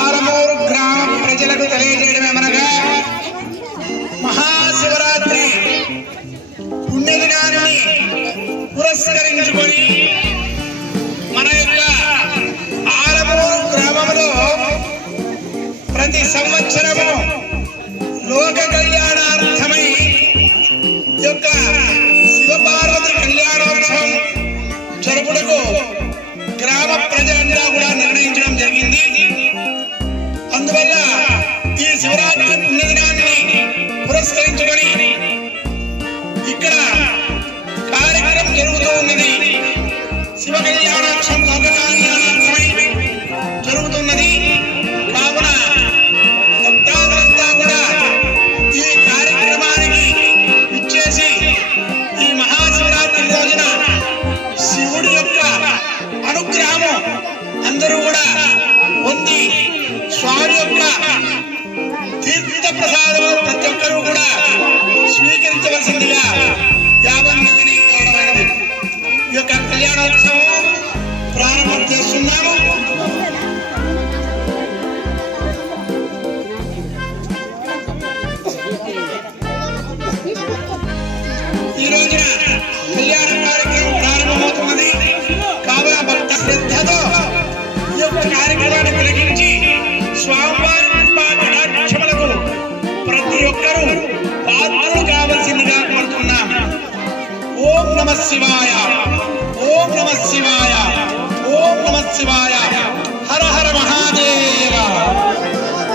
ఆలమూరు గ్రామ ప్రజలకు తెలియజేయడమేమనగా మహాశివరాత్రి పుణ్యదినాన్ని పురస్కరించుకొని మన యొక్క ఆలమూరు గ్రామంలో ప్రతి సంవత్సరము లోక కళ్యాణార్థమై యొక్క శివపార్వతి కళ్యాణోత్సవం జరుపుటకు గ్రామ ప్రజలంతా కూడా నిర్ణయించడం జరిగింది. అందువల్ల ఈ శివరాత్రి పుణ్యదినాన్ని పురస్కరించుకొని ఇక్కడ కార్యక్రమం జరుగుతూ ఉన్నది. శివ కళ్యాణోత్సవం లోక కళ్యాణార్థమై జరుగుతున్నది. కావున భక్తాదులంతా కూడా ఈ కార్యక్రమానికి ఇచ్చేసి ఈ మహాశివరాత్రి రోజున శివుడి యొక్క అనుగ్రహము అందరూ కూడా పొంది స్వామి యొక్క తీర్థ ప్రసాదము ప్రతి ఒక్కరూ కూడా స్వీకరించవలసిందిగా యావన్నదిని కోరమైనది. ఈ యొక్క కళ్యాణోత్సవం ప్రారంభం చేస్తున్నాము. ఈ రోజున కళ్యాణ కార్యక్రమం ప్రారంభమవుతున్నది. కావున భక్త శ్రద్ధతో ఈ యొక్క కార్యక్రమాన్ని తిలకించి స్వామివారి కటాక్షములకు ప్రతి ఒక్కరూ పాత్రలు కావలసిందిగా కోరుతున్నాం. ఓం నమః శివాయ, ఓం నమః శివాయ, ఓం నమః శివాయ. హర హర మహాదేవ,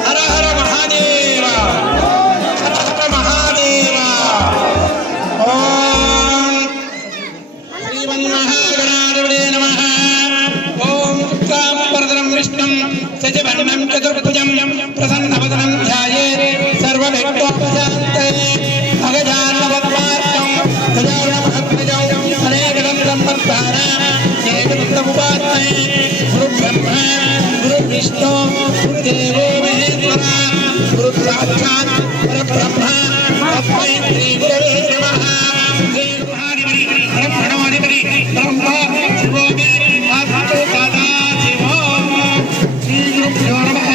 హర హర మహాదేవ, హర హర మహాదేవ. ఓం శ్రీమన్మహాగణాధిపతే నమః. ఓం శుక్లాంబరధరం విష్ణుం శశివర్ణం చతుర్భుజం ప్రసన్నవదనం ధ్యాయేత్ సర్వవిఘ్నోపశాంతయే. అగజాననపద్మార్కం గజాననమహర్నిజం అనేకదంతం పద్మానాం ఏకదంతముపాస్మహే. గురుబ్రహ్మ గురుర్విష్ణు గురుదేవో మహేశ్వరः గురుసాక్షాత్ పరబ్రహ్మ తస్మై శ్రీగురవే నమః. శ్రీ గురుహాధిపతి బ్రహ్మణోధిపతి బ్రహ్మ శివో మే అస్తు సదా శివో. శ్రీ గురుభ్యో నమః.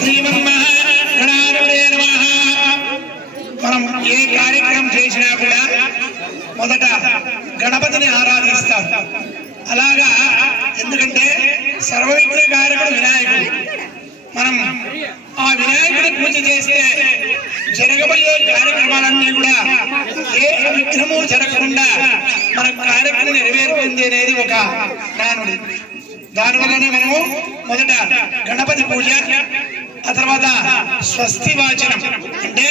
శ్రీమన్మహాగణాధిపతే నమః. మనం ఏ కార్యక్రమం చేసినా కూడా మొదట గణపతిని ఆరాధిస్తాం. అలాగా ఎందుకంటే సర్వవిఘ్నకారకుడు వినాయకుడు. మనం ఆ వినాయకుడి పూజ చేస్తే జరగబోయే కార్యక్రమాలన్నీ కూడా ఏ విఘ్నము జరగకుండా మన కార్యక్రమం నెరవేరుతుంది అనేది ఒక నానుడి. దానివల్లనే మనము మొదట గణపతి పూజ, ఆ తర్వాత స్వస్తి వాచనం అంటే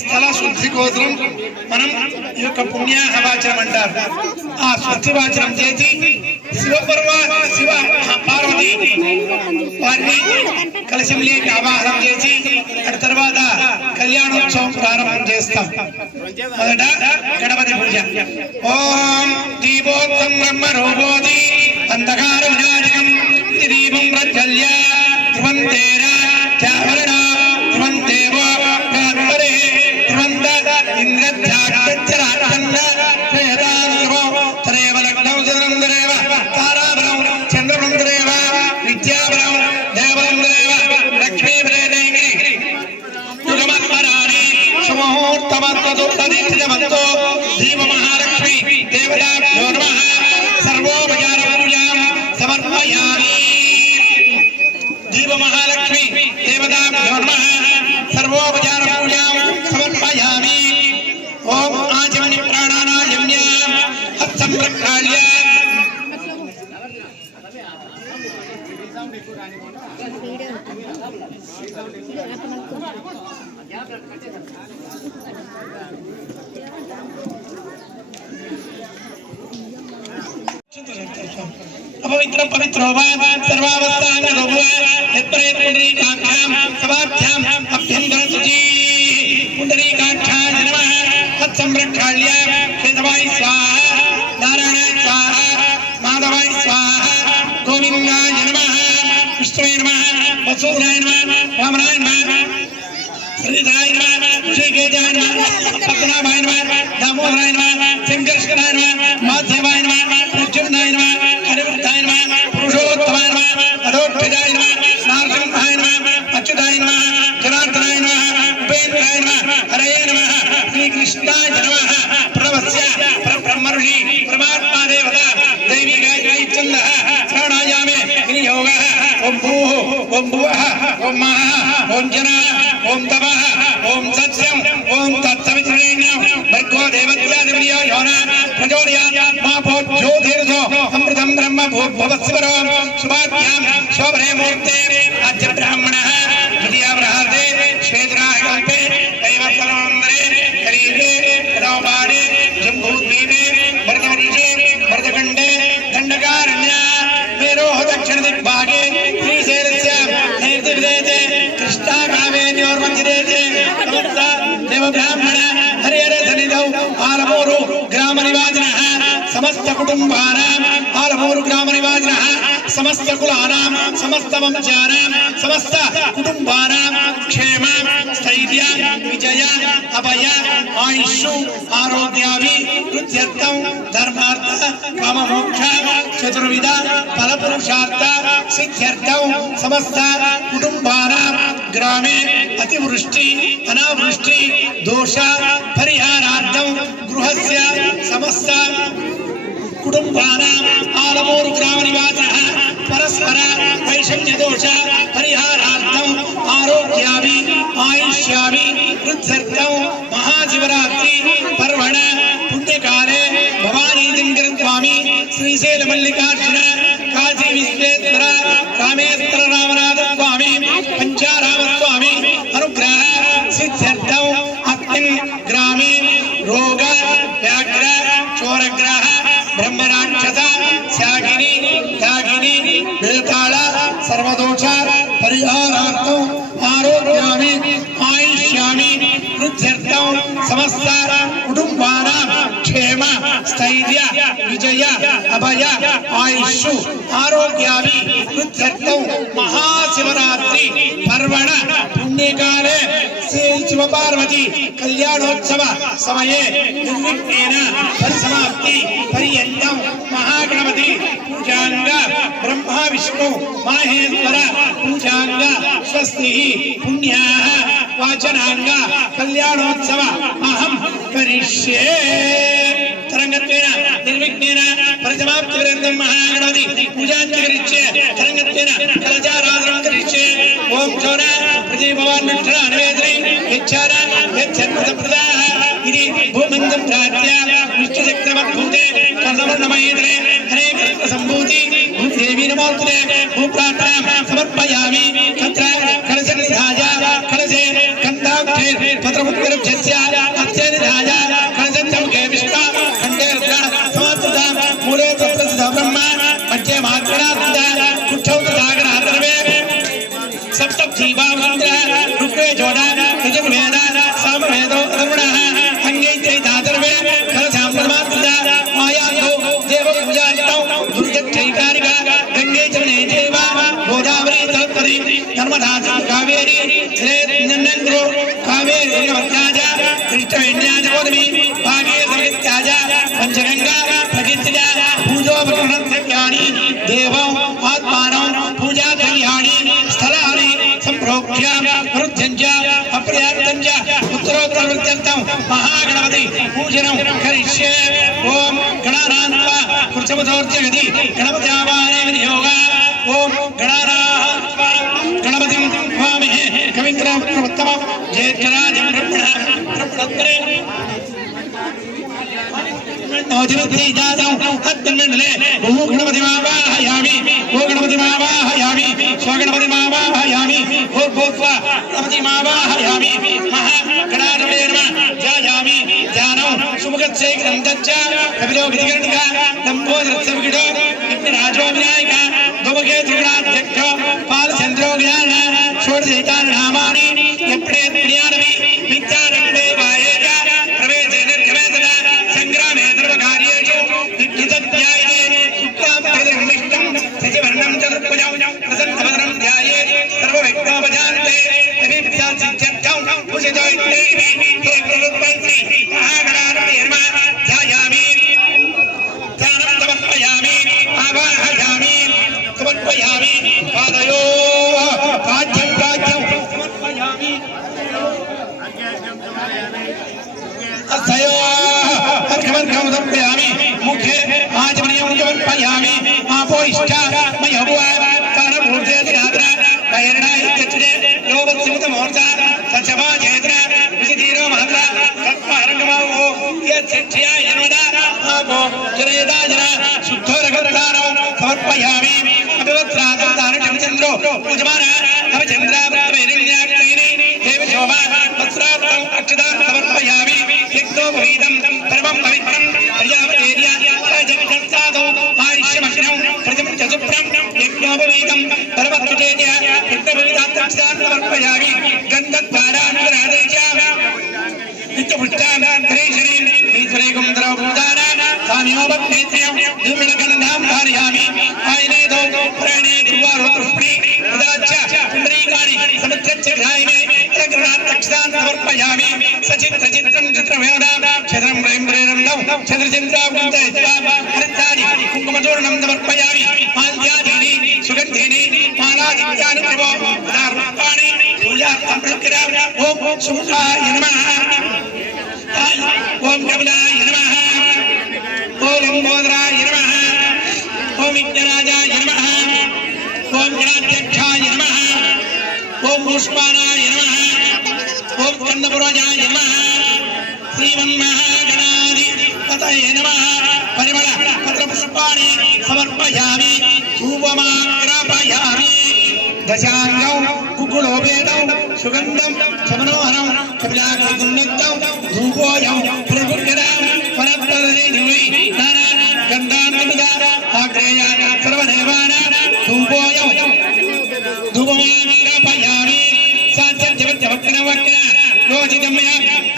స్థల శుద్ధి కోసం మనం ఈ యొక్క పుణ్యాహవాచనం అంటారు. ఆ స్వస్తి వాచనం చేసి శివ పార్వతి వారిని కలశంలోకి ఆవాహనం చేసి ఆ తర్వాత కళ్యాణోత్సవం ప్రారంభం చేస్తాం. మొదట గణపతి పూజ. ఓం దీపోత్తం బ్రహ్మ రూపోది అంధకార వినాశకం దీపం ప్రజ్వల్య ధ్రువంతేన చావరణ ధ్రువంతేవో ప్రాత్పరే ధ్రువంత ఇంద్రధ్యాక్షరాజన్న శ్రేయదానివో తరేవ లగ్నం చంద్రదేవ తారాబలం చంద్రబలందేవ విద్యాబలం దేవలందేవ లక్ష్మీబలేదేవి యుగమత్మరాణి సుముహూర్తమత్వతో తదిత్యమంతో జీవ మహాలక్ష్మి దేవతాభ్యో నమః. సర్వోపచార పూజాం సమర్పయామి. జీవ మహాలక్ష్మి దేవతాభ్యో నమః. సర్వోపచార పూజాం సమర్పయామి. ఓం ఆచమని ప్రాణానాయమ్య హస్తం ప్రక్షాళ్య. अपवित्रं पवित्रो वा सर्वावस्थांगो वा यत्परे पुंडरीकाक्षां सवाभ्याम् अभ्यन्तरं शुचि. पुंडरीकाक्षाय नमः. हत्संरक्षाళ్య केशवाय स्वाहा, नारायणाय स्वाहा, माधवाय स्वाहा, गोविन्दाय नमः. विष्णुवे नमः, वसुदेवाय नमः, वामनाय नमः, श्रीधराय नमः, ऋषिकेशाय नमः, पद्मनाभाय नमः, दामोदराय नमः, शंकरशंकराय नमः, माधवाय नमः, प्रद्युम्नाय नमः, हरिवृद्धाय नमः, पुरुषोत्तमाय नमः, अधोक्षजाय विष्णाय नमः प्रणवस्य परब्रह्मऋषि परमात्मा देवता दैवी गायत्री छन्दः प्राणायामे विनियोगः ओम भूः ओम भुवः ओम महः ओम जनः ओम तपः ओम सत्यम् ओम तत्सवितुर्वरेण्यं भर्गो देवत्या देवयो यो नः प्रचोदयात् मा ज्योतिर्षो अमृतं ब्रह्म भूर्भुवस्वरो शुभाभ्यां शोभने मूर्ते अद्य ब्राह्मणः द्वितीया प्रहार्ते श्वेतरागल्पे दैवस्वरोन्दरे करीगे कदौपाडे जम्बूद्वीपे भरतवर्षे भरतखण्डे दण्डकारण्य मेरोः दक्षिणदिग्भागे श्रीशैलस्य नैर्दिविदेते कृष्णाकावेर्योर्मध्यदेते देवब्राह्मण हरिहरे सन्निधौ आलमूरु ग्रामनिवासिनः समस्त कुटुम्बानां आलमूरु ग्रामनिवासिनः समस्त कुलानां समस्त वंशानां समस्त कुटुम्बानां क्षेम स्थैर्य विजय अभय आयुष्षु आरोग्याभिवृद्ध्यर्थं धर्मार्थ काममोक्ष चतुर्विध फलपुरुषार्थ सिद्ध्यर्थं समस्त कुटुम्बानां ग्रामे अतिवृष्टि अनावृष्टि दोष परिहारार्थं गृहस्य समस्त कुटुम्बानां आलमूरु ग्रामनिवासिनः परस्पर वैषम्य दोष परिहारार्थं आरोग्याभि आयुष्याभि वृद्ध्यर्थं महाशिवरात्रि पर्वण पुण्यकाले भवानी शंकर स्वामी श्रीशैल मल्लिकार्जुन काशी विश्वेश्वर रामेश्वर रामनाथ स्वामी पंचाराम स्वामी अनुग्रह सिद्ध्यर्थं अस्मिन् ग्रामे रोग व्याघ्र चोरग्रह ब्रह्मराक्षस स्यागिनी दागिनी बेताल सर्वदोष परिहारार्थं आरोग्यामि आयुष्यामि वृद्ध्यर्थं समस्त कुटुम्बानां क्षेम स्थैर्य विजय अभय आयुष्षु आरोग्याभि वृद्ध्यर्थं महाशिवरात्रि पर्वण पुण्यकाले श्री शिवपार्वती कल्याणोत्सव समये निर्विघ्नेन परिसमाप्ति पर्यन्तं महागणपति पूजांग ब्रह्मा विष्णु महेश्वर पूजांग स्वस्ति पुण्याः वाचनांग कल्याणोत्सव अहं करिष्ये तरंगत्वेन निर्विघ्नेन परिसमाप्तिपर्यन्तं महागणपति पूजांच करिष्ये तरंगत्वेन कलचाराधनं करिष्ये ओम चोर प्रदीपवान् विठ्ठल निवेदने यच्छार यच्छन्मतप्रदाः इति भूमन्दं प्रार्थ्य विष्णुचक्रमद्भूते कर्णवर्णमहेन्द्रे अनेक संभूति भूदेवी नमोस्तुते भूप्रार्थनां समर्पयामि तत्र कलशनिधाय कलशे कन्दाक्षे पत्रमुत्करस्य अत्यनिधाय कलशमुखे विष्णु खण्डे रुद्र समास्तुतां मूले तत्र ब्रह्म मध्ये मात्रणात्मदा कुक्षौ तथागणः सर्वे सप्तजीवामन्द्र ऋग्वे जोड़ा यजुर्वेद सामवेदो अथर्वणः अंगे चैतादर्वे कलशां परमात्मदा मायातो देवो पूजायितो दुर्गच्छैकारिका गंगे चरणे चैव गोदावरी सरस्वती नर्मदा कावेरी नन्नङ्गो कावेरी नमस्याज कृष्णवेण्याज गोदमी भागे समित्याज पंचगंगा प्रकीर्तिजा पूजोपकरणं देवो आत्मानो पूजा कल्याणी स्थलानि संप्रोक्ष्य वृद्ध्यञ्च अपर्याप्तञ्च उत्तरोत्तरवृद्ध्यर्थं महागणपति पूजनं करिष्ये ओम गणानान्त्वा कुर्चमतोर्जगति गणपत्यावाहने विनियोगः ओम गणानान्त्वा गणपतिं वामहे कविन्द्रवत्तमं ज्येष्ठराजं ब्रह्मणः ब्रह्मणोत्तरे नवजिवती जातं अत्तन्मण्डले भू गणपतिमावाहयामि भू गणपतिमावाहयामि स्वगणपतिमावाहयामि भूर्भूत्वा गणपतिमावाहयामि महागणाधिपते नमः ध्यायामि ध्यानं सुमुखस्यैकं तच्च कपिलो गिरिकर्णिका लम्बोदरत्सविकिडो विघ्नराजो विनायक गोमुखे त्रिगुणाध्यक्षो पालचन्द्रो ज्ञान षोडशैतानि नामानि यप्पडे त्रियानवि विद्यारम्भे वायेज प्रवेशे निर्गमेतन संग्रामे सर्वकार्येषु विद्युतध्याये शुक्लां प्रतिर्मिष्टं शशिवर्णं चतुर्भुजं प्रसन्नवदनं ध्यायेत् सर्वविघ्नोपशान्ते अभिप्रासिद्ध्यर्थं पूजितो इत्येवि हे गुरुपैत्री महागणाधिपते नमः ध्यायामि ध्यानं समर्पयामि आवाहयामि समर्पयामि पादयोः पाद्यं समर्पयामि अर्घवर्घं समर्पयामि मुखे आचमनीयं समर्पयामि आपो इष्टा मयहुआ कारणमूर्ते दिनाद्रा कैरणाय गच्छते योगसिमुतमोर्चा सचमा जयद्रा विचितीरो मात्रा तत्पारंगमावो यच्छ्रिया यन्वदा आपो जनेदा जना शुद्धोरघर्तारो समर्पयामि अभिवक्त्रादानचन्द्रो पूजमाना अभिचन्द्रावैरिण्याग्नैः देवशोभा वस्त्रार्थम् अक्षतां समर्पयामि यज्ञोपवीतं सर्वं पवित्रं पर्यावरेर्या जगत्साधौ आयुष्यमग्नौ प्रजं यज्ञोपवीतं सर्वकृतेज्य यज्ञोपवीताक्षतां समर्पयामि गन्धद्वारान्तरादेशामि नित्यपुष्टां हरेशरीं ईश्वरेकं द्रवभूतानां साम्योपनेत्र्यं धूमिलगन्धां धारयामि आयनेदौ प्रणे ध्रुवारोतृष्णे तदाच पुण्डरीकाणि समुद्रस्य घ्रायमे प्रगृहात्क्षतां समर्पयामि सचित्रचित्रं चित्रव्योदां छद्रं प्रेम्प्रेरन्दं छद्रचन्द्रावृन्दयित्वा हरितानि कुङ्कुमचूर्णं समर्पयामि माल्यादीनि सुगन्धीनि मालादित्यानि त्रिवो पदार्थानि पूजार्थं प्रकृत्यामि ॐ सुमुखाय नमः ॐ कमलाय नमः ॐ लम्बोदराय नमः ॐ विघ्नराजाय नमः ॐ गणाध्यक्षाय नमः ॐ पुष्पाणाय नमः ॐ स्कन्दपुरोजाय नमः श्रीमन्महागणाधिपतये नमः परिमल पत्रपुष्पाणि समर्पयामि धूपमाग्रापयामि दशाङ्गौ कुकुलोपेतौ सुगन्धं समनोहरं कपिलाकृतिर्नित्यौ धूपोऽयं प्रगुर्गदां वनप्रदे गन्धान्विदार आग्रेय सर्वदेवानां धूपोऽयं धूपमाग्रापयामि सात्यजगज्जवक्नवक्न रोचितमया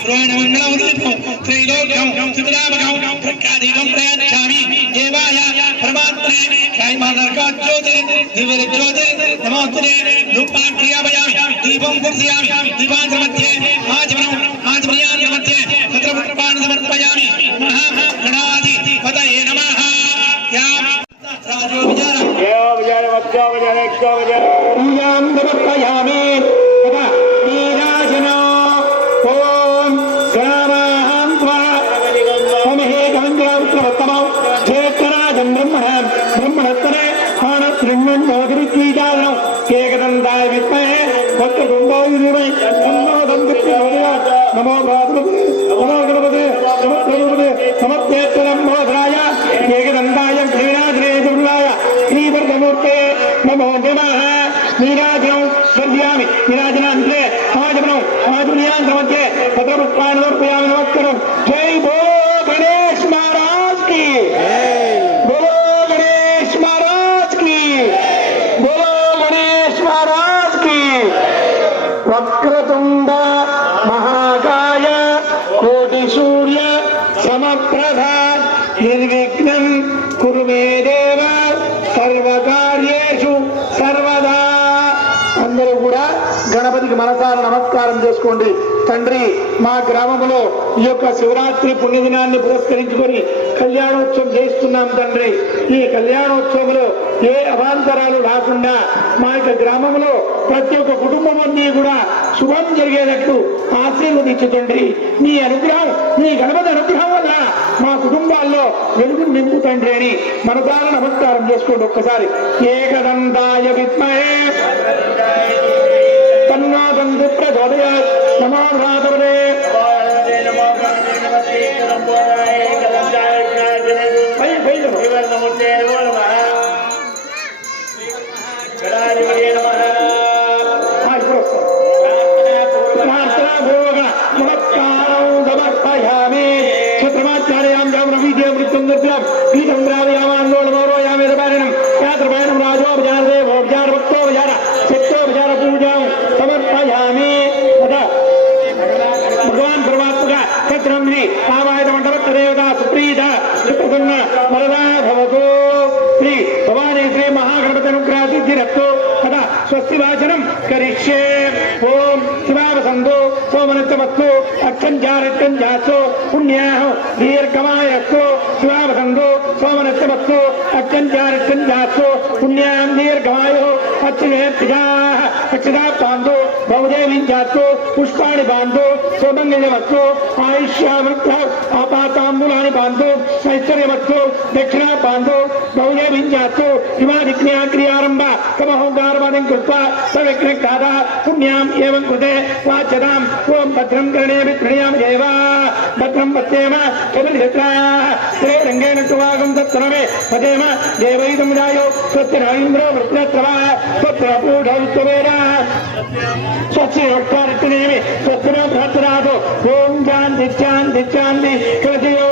रोहिणमङ्गलमुदीपं त्रैलोक्यं सुतरामकं प्रख्यादीपं प्रयच्छामि देवाय परमात्मने कायमानर्काज्योति दिव्यज्योति नमोस्तुते धूपाक्रियापयामि दीपं कुर्सयामि दीपान्तर्मध्ये आचमनीयान्तर्मध्ये तत्र पुष्पाणि समर्पयामि महागणाधिपतये नमः राजो विचारं पूजां समर्पयामि तथा नीराजनो ॐ गणानां त्वा ओमहे गङ्गापुत्रवत्तमौ ज्येष्ठराजं ब्रह्मणस्तरे हाणशृण्वन् मोदरिद्वीजारणौ एकदन्ताय विद्महे वक्रतुण्डाय धीमहि तन्नो दन्तिप्रचोदयात् नमो भगवते नमो गणपते नमो प्रभुपते समत्तेत्तरं मोदराय एकदन्ताय श्रीनाथने दुर्गाय श्रीवर्धमूर्ते नमो नमः नीराजनं सर्वयामि नीराजनान्तरे आचमनीयान्तर्मध्ये पत्रपुष्पाणि समर्पयामि नमस्कारं जय बोलो गणेश महाराज की बोलो गणेश महाराज की बोलो गणेश महाराज की वक्रतुंड महाकाय कोटि सूर्य समप्रभा निर्विघ्नं कुरु मे देव सर्वकार्येषु सर्वदा అందరూ కూడా గణపతికి మనసార నమస్కారం చేసుకోండి. తండ్రి మా గ్రామంలో ఈ యొక్క శివరాత్రి పుణ్యదినాన్ని పురస్కరించుకొని కళ్యాణోత్సవం చేస్తున్నాం తండ్రి. ఈ కళ్యాణోత్సవంలో ఏ అవాంతరాలు రాకుండా మా యొక్క గ్రామంలో ప్రతి ఒక్క కుటుంబం అన్ని కూడా శుభం జరిగేటట్టు ఆశీర్వదించు తండ్రి. నీ అనుగ్రహం నీ గణపతి అనుగ్రహం వల్ల మా కుటుంబాల్లో వెలుగును నింపు తండ్రి అని మనసార నమస్కారం చేసుకోండి. ఒక్కసారి ఏకదంతాయ విద్మహే तन्नो दन्ति प्रचोदयात् नमो भ्रातृवे नमस्कारं समर्पयामि क्षत्रमाचार्यां जाम्रवीद्यां मृत्युं निर्जलं बीजं द्रावयामान्दोलमौरोयामि रपारणं यात्रपायनं राजोपचारदेवोपचारभक्तोपचार शक्तोपचार पूजां समर्पयामि तथा भगवान परमात्मा का छत्रं श्री आवाहित मंडपस्थ देवता सुप्रीता सुप्रसन्न वरदा भवतु श्री भवानी श्री महागणपति अनुग्रह सिद्धिरस्तु तथा स्वस्ति वाचनं करिष्ये ओम शिवावसंतो सोमनत्यवस्तु अक्षंजारक्षंजासो पुण्याः दीर्घमायस्तु शिवावसंतो सोमनत्यवस्तु अक्षंजारक्षंजासो पुण्यां दीर्घमायो अच्युते पिताः अक्षता बांधो बहुदेवी जातो पुष्पाणि बांधो सौमंगल्यवत्तो आयुष्यामृत आपातांबुलानि बांधो ऐश्वर्यवत्तो दक्षिणा बांधो बहुदेवी जातो हिमादिक्रिया क्रियारंभ तमहोंकारवादं कृत्वा सविघ्नकादा पुण्याम एवं कृते वाचदाम ओम भद्रं कर्णेभिः प्रणयामि देवा भद्रं पश्येम चतुर्भुजा रंगेन सुवागं तत्सर्वे पदेम देवैदं जायो स्वस्य राजेन्द्रो वृत्रस्रवा स्वप्रपूढौत्तवेरा स्वस्य रक्तारत्नेमि स्वस्तिनो प्रार्थनादो ओम शान्ति शान्ति शान्ति कृतयो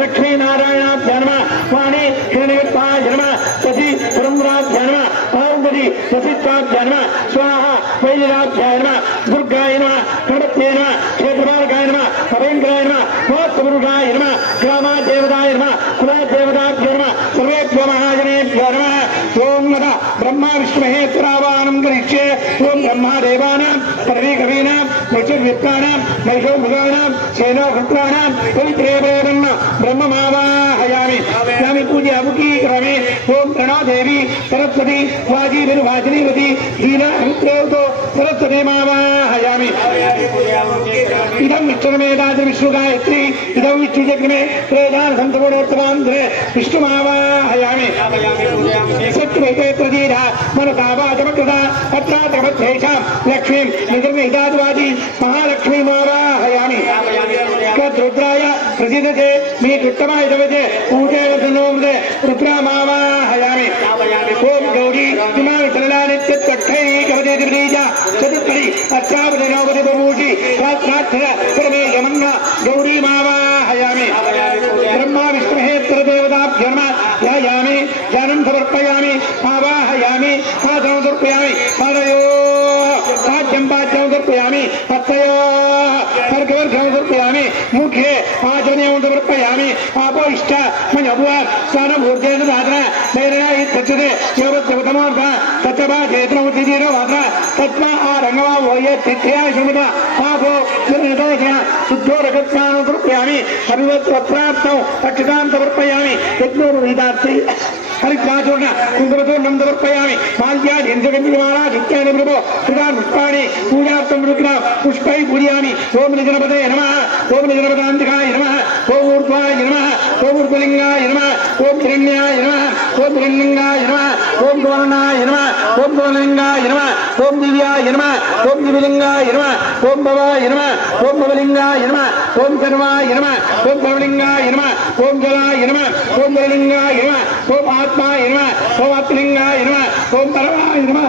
लक्ष्मी नारायणाभ्यां नमः वाणी हिरण्यगर्भाय नमः सती परम्पराभ्यां नमः पार्वती वसिष्ठाभ्यां नमः स्वाहा वैदिकाभ्यां नमः दुर्गाय नमः गणपतये नमः क्षेत्रपालकाय नमः अभयंकराय नमः मोक्षपुरुषाय नमः ग्रामदेवताय नमः कुलदेवताभ्यो नमः सर्वेभ्यो महाजनेभ्यो नमः ओम नमः ब्रह्मा विष्णुमहेश्वरावाहनं करिष्ये ओम ब्रह्मादेवानां सर्वकवीनां वैश्ववित्तानां नैषोभुगानां सेनोभुत्राणां पवित्रे ब्रह्ममावाहयामि यामि पूज्य मुखी क्रमे ओम प्रणो देवी सरस्वती वाजी विरुवाचिनीवती हीना अमित्रेवतो सरस्वती मावाहयामि इदं विष्णुमेधाद्रि विष्णुगायत्री इदं विष्णुजग्ने त्रेदान संतगुणोत्तमान्ध्रे विष्णुमावाहयामि सत्यमेते प्रदीरा मनसावाचमकृता अत्रातमध्येषां लक्ष्मीं निजर्मेधाद्वादी महालक्ष्मी मावाहयामि रुद्राय प्रसिद्धते मी कृष्णमाय जगते पूजे वसनोमते रुद्रामावाहयामि ओम गौरी इमामि सरलानित्यत्तक्षै कवचे दिव्रीजा चतुर्परि अष्टावधि नववधि बभूषि सहस्राक्षर परमे यमन्ना गौरी मावाहयामि ब्रह्मा विष्णुमहेश्वर देवताभ्यो नमः ध्यायामि ध्यानं समर्पयामि आवाहयामि आसनं समर्पयामि पादयोः पाद्यं पाद्यं समर्पयामि हस्तयोः अर्घ्यवर्घ्यं समर्पयामि मुखे आचमनीयं समर्पयामि आपो इष्ट मञ्जबुवा स्नानमूर्तेन दात्रा नैरणा इत्यच्युते योगदेवतमोर्धा तच्चभा चेतनमुचिदीनो वात्रा तस्मा आरङ्गवा वोये तिथ्या शुमिता आपो निर्दोषेण शुद्धोरगस्नानं समर्पयामि अभिवस्त्रप्राप्तौ अक्षतां समर्पयामि यज्ञोपवीतार्थी हरिद्राचूर्ण कुङ्कुमचूर्णं समर्पयामि माल्यादिन्द्रगन्धिमालादित्यानि प्रभो सुधान् पुष्पाणि पूजार्थं रुद्रां पुष्पैः पूजयामि ओम निजनपतये नमः ओम निजनपदान्तिकाय नमः ओम ऊर्ध्वाय नमः ओम ऊर्ध्वलिङ्गाय नमः ओम हिरण्याय नमः ओम हिरण्यलिङ्गाय नमः ओम सुवर्णाय नमः ओम सुवर्णलिङ्गाय नमः ओम दिव्याय नमः ओम दिव्यलिङ्गाय नमः ओम भवाय नमः ओम भवलिङ्गाय नमः ओम सर्वाय नमः ओम सर्वलिङ्गाय नमः ओम जलाय नमः ओम जललिङ्गाय नमः ओम आत्माय नमः ओम आत्मलिङ्गाय नमः ओम परमाय नमः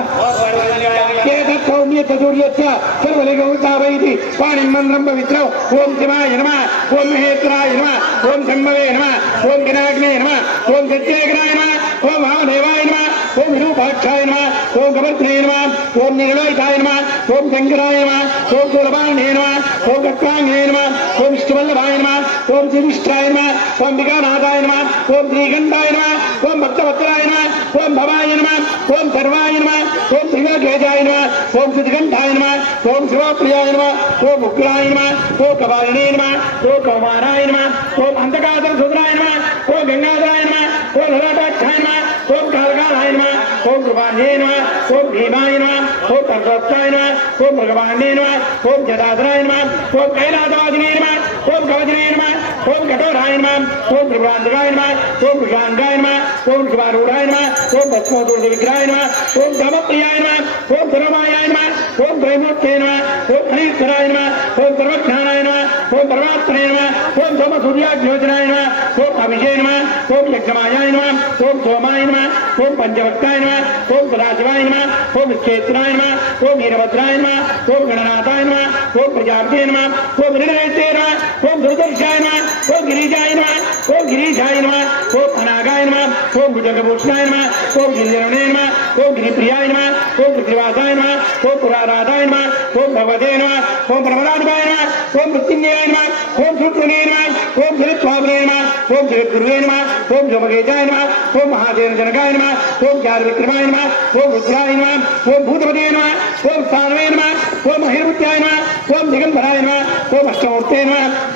एतत् सौम्यचतुर्यस्य सर्वलिङ्गमुतावैति पाणिं मन्त्रं पवित्रौ ओम शिवाय नमः ओम महेश्वराय नमः ओम शम्भवे नमः ओम गणाग्ने नमः ओम सत्यग्नाय नमः ओम वामदेवाय नमः ओम विरूपाक्षाय नमः ओम कवर्तने नमः ओम नीलोहिताय नमः ओम शंकराय नमः ओम सुलभाण्ये नमः ओम कक्काङ्गे नमः ओम विष्णुवल्लभाय नमः ओम श्रीविष्ठाय नमः ओम विकानाथाय नमः ओम श्रीकण्ठाय नमः ओम भक्तवत्सलाय नमः ओम भवाय नमः ओम सर्वाय नमः ओम श्रीनाथेजाय नमः ओम श्रीकण्ठाय नमः ओम शिवप्रियाय नमः ओम उग्राय नमः ओम कपालिने नमः ओम कौमाराय नमः ओम अंधकादर सुदराय नमः ओम गंगाधराय नमः ओम ललाटाक्षाय नमः ओम कालकालाय नमः ओम कृपाण्ये नमः ओम भीमाय नमः ओम परदोत्ताय नमः ओम भगवान्ये नमः ओम जटाधराय नमः ओम कैलासवासिने नमः ओम कवचने नमः ओम कठोराय नमः ओम त्रिपुरान्तकाय नमः ओम कुशाङ्गाय नमः ओम शिवारूढाय नमः ओम भस्मोदूर्धविग्रहाय नमः ओम धर्मप्रियाय नमः ओम धर्मायाय नमः ओम त्रैमूर्ते नमः ओम हरीश्वराय नमः ओम सर्वज्ञानाय नमः ओम परमात्मने नमः ओम सोमसूर्याग्निहोत्राय नमः ओम अभिषे नमः ओम यज्ञमायाय नमः ओम सोमाय नमः ओम पंचभक्ताय नमः ओम सदाशिवाय नमः ओम क्षेत्राय नमः ओम वीरभद्राय नमः ओम गणनाथाय नमः ओम प्रजापते नमः ओम निर्णयते नमः ओम दुर्दर्शाय नमः ओम गिरिजाय नमः ओम गिरीशाय नमः ओम अनागाय नमः ओम भुजगभूषणाय नमः ओम गिरिजरणे नमः ओम गिरिप्रियाय नमः ओम पृथ्वीवासाय नमः ओम पुराराधाय नमः ओम भगवते नमः ओम परमराधिपाय नमः ओम मृत्युंजयाय नमः ओम सूत्रने नमः ओम जगत्स्वामिने नमः ओम जगद्गुरुवे नमः ओम जोमकेशाय नमः ओम महादेवजनकाय नमः ओम चारुविक्रमाय नमः ओम रुद्राय नमः ओम भूतपते नमः ओम स्थानवे नमः ओम महिर्मुत्याय नमः ओम दिगंबराय नमः ओम अष्टमूर्ते नमः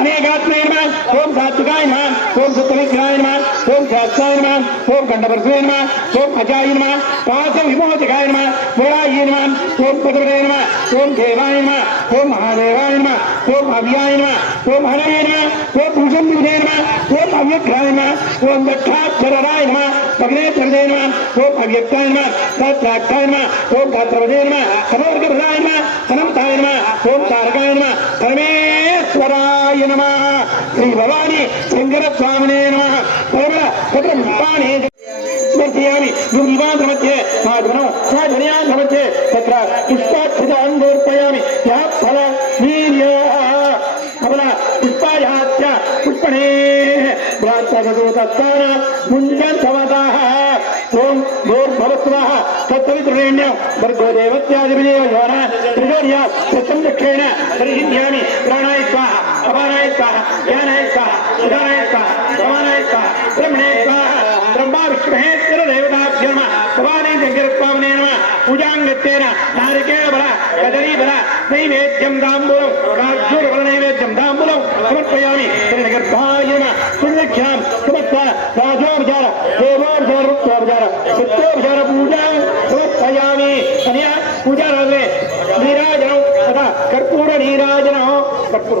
अनेकात्मने नमः ओम सात्विकाय नमः ओम सत्यविग्रहाय नमः ओम శాస్త్రాయ నమః ఓం కంఠపరశువే నమః ఓం అజాయ నమః పాస విమోచకాయ నమః ఓరాయ నమః ఓం పదవే నమః ఓం దేవాయ నమః ఓం మహాదేవాయ నమః ఓం అవ్యాయ నమః ఓం హరయ నమః ఓం భుజంబిదే నమః ఓం అవ్యగ్రాయ నమః ఓం దక్షాక్షరాయ నమః భగ్నేశ్వరదే నమః ఓం అవ్యక్తాయ నమః తత్రాక్షాయ నమః ఓం గాత్రవదే నమః సమవర్గభృదాయ నమః అనంతాయ నమః ఓం తారకాయ నమః పరమేశ్వరాయ నమః శ్రీ భవాని శంకర స్వామినే నమః పరమల పుష్పాణి దర్శయామి मध्ये माधुर्यां मध्ये तत्र पुष्पाक्षितान् समर्पयामि यः फल वीर्यः अबल पुष्पायाश्च पुष्पणे भ्रातृदूतस्थान मुञ्जन्तवतः ओम भूर्भुवस्वः तत्सवितुर्वरेण्यं भर्गो देवत्यादिदेव योना त्रिजोर्या सत्यं दक्षेण परिहिन्यामि प्राणाय स्वाहा अपानाय स्वाहा ज्ञानाय स्वाहा उदानाय स्वाहा समानाय स्वाहा ब्रह्मणे स्वाहा ब्रह्मा विष्णुहेश्वर देवताभ्यो नमः भवानी शंकरस्वामिने नमः पूजांगत्तेन नारिकेल बल कदली बल नैवेद्यं ताम्बूलं राजूर बल नैवेद्यं ताम्बूलं समर्पयामि श्रीनगर्भाय नमः सुरक्षां समस्त राजोपचार देवोपचार रुक्तोपचार सत्योपचार पूजां समर्पयामि अन्या पूजा रात्रे नीराजनं तथा कर्पूर नीराजनं कर्पूर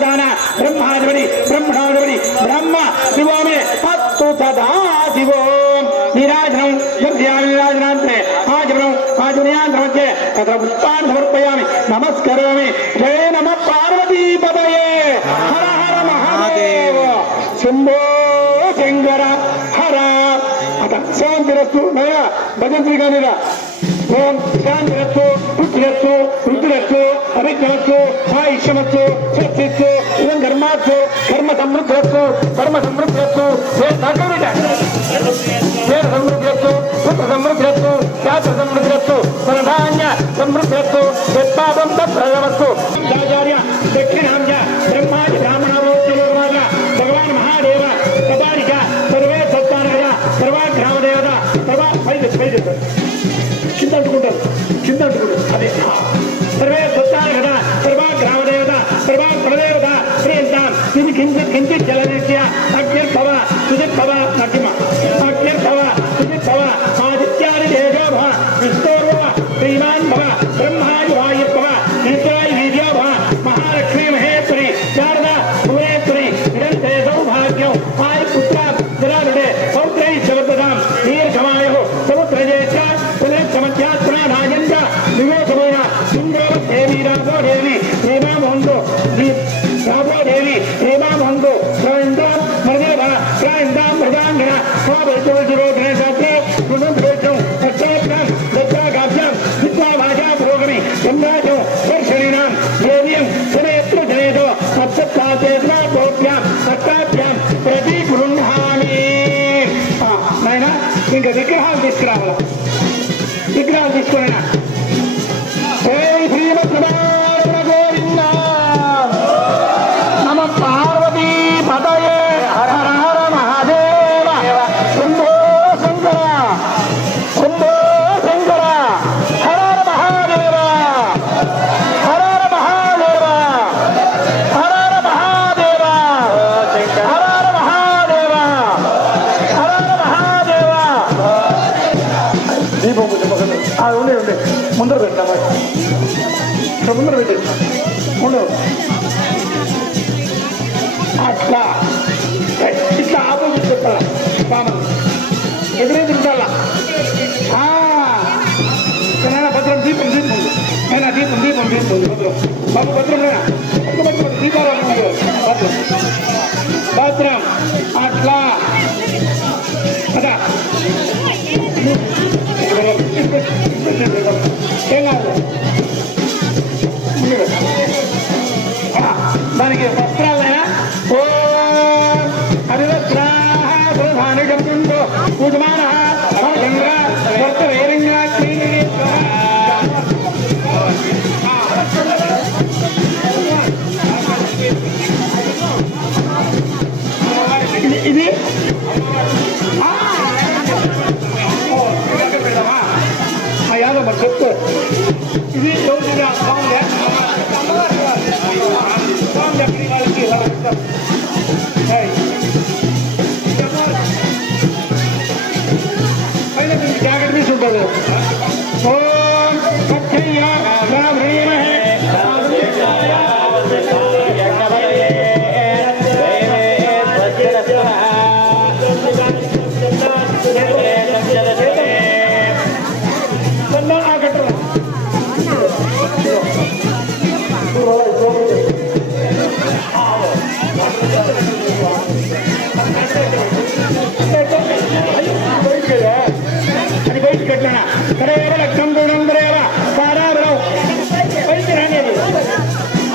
ब्रह्माधिपति ब्रह्मणाधिपति ब्रह्म शिवो मे अस्तु तथा शिवो नीराजनं दर्शयामि नीराजनान्ते आचमनं आचमनीयान् मध्ये तत्र पुष्पान् समर्पयामि नमस्करोमि जय नमः पार्वतीपतये हर हर महादेव शम्भो शंकर हर अत शान्तिरस्तु नया भजन्ति गणिरा ओम शान्तिरस्तु पुष्टिरस्तु रुद्रस्तु अभिज्ञमस्तु आयुष्यमस्तु शक्तिस्तु इदं कर्मास्तु कर्म समृद्धिरस्तु कर्म समृद्धिरस्तु वेद समृद्धिरस्तु पुत्र समृद्धिरस्तु शास्त्र समृद्धिरस्तु धनधान्य समृद्धिरस्तु यत्पादं तत्प्रजमस्तु आचार्य दक्षिणां च ब्रह्मादि ब्राह्मणोत्तमोर्वाद भगवान् महादेव कदारिक सर्वे सत्तानय सर्वाग्रामदेवता सर्वा కింద అదే సర్వే సత్తానగత సర్వా గ్రామదేవత సర్వా కులదేవత శ్రీయంతాం ఇది కించిత్ జలనిత్య అగ్నిర్భవ సుజిద్భవ నటిమ అగ్నిర్భవ సుజిద్భవ ఆదిత్యాది తేజో భవ విష్ణోర్భవ శ్రీమాన్ భవ బ్రహ్మాది వాయుర్భవ నేత్రాది వీర్యో భవ మహాలక్ష్మీ మహేశ్వరి శారదా భువనేశ్వరి నిరంతే సౌభాగ్యం ఆయ పుత్ర జలాలుడే పౌత్రై శవదాం దీర్ఘమాయు సముద్రజేష సమధ్యాత్మ రాజేంద్ర వివేకమైన సుందర దేవి రాఘో దేవి హేమా మహంతో రాఘో దేవి హేమా మహంతో ప్రవేంద్రం మృదేవ ప్రాయందాం మృదాంగన స్వాభైతోజురోధన శాస్త్రే పునఃప్రేక్షం పశ్చాత్రం దత్తాగాభ్యాం విద్వాభాషా పురోగమి సంరాజం దర్శనీనాం దేవ్యం జనయత్ర జనేతో అత్తత్తాచేతనా గోభ్యాం అత్తాభ్యాం ప్రతి గృహామి నాయన ఇంకా విగ్రహాలు తీసుకురావాలా విగ్రహాలు తీసుకున్నా శ్రీమద్రమాణ గోవింద నమ పార్వతీ పతయే హర హర మహాదేవ శంభో శంకర శంభో శంకర హర హర మహాదేవ హర హర మహాదేవ హర హర మహాదేవ హర హర మహాదేవ హర హర మహాదేవ దీపం అది ఉండే ముందర పెట్టా ముందర పెట్టి ఉండు అట్లా ఇట్లా ఆపోజిట్ పెట్టాలా పామని ఎదురైతే ఉండాలా భద్రం దీపం దీపం ఉంది అయినా దీపం దీపం దీపం ఉంది భద్రం బాబు భద్రం భద్రం దీపారాధన భద్రం భద్రం అట్లా అదా ఏం కాదు వస్త్రాలైనా ఓం హరివస్త్రాన్ని గంటుందో పూజమాన చంద్ర కొత్త వేరంగా ఇది యాదవ్ మరి చెప్తే ఇది బాగుంది వాళ్ళకి పైన జాకెట్ తీసి ఉంటుంది ఓం సత్యయ్య అది బయటికి కట్టినా కరేవ లక్షం దూరం రేవ పారాబరం బయటికి రాని అది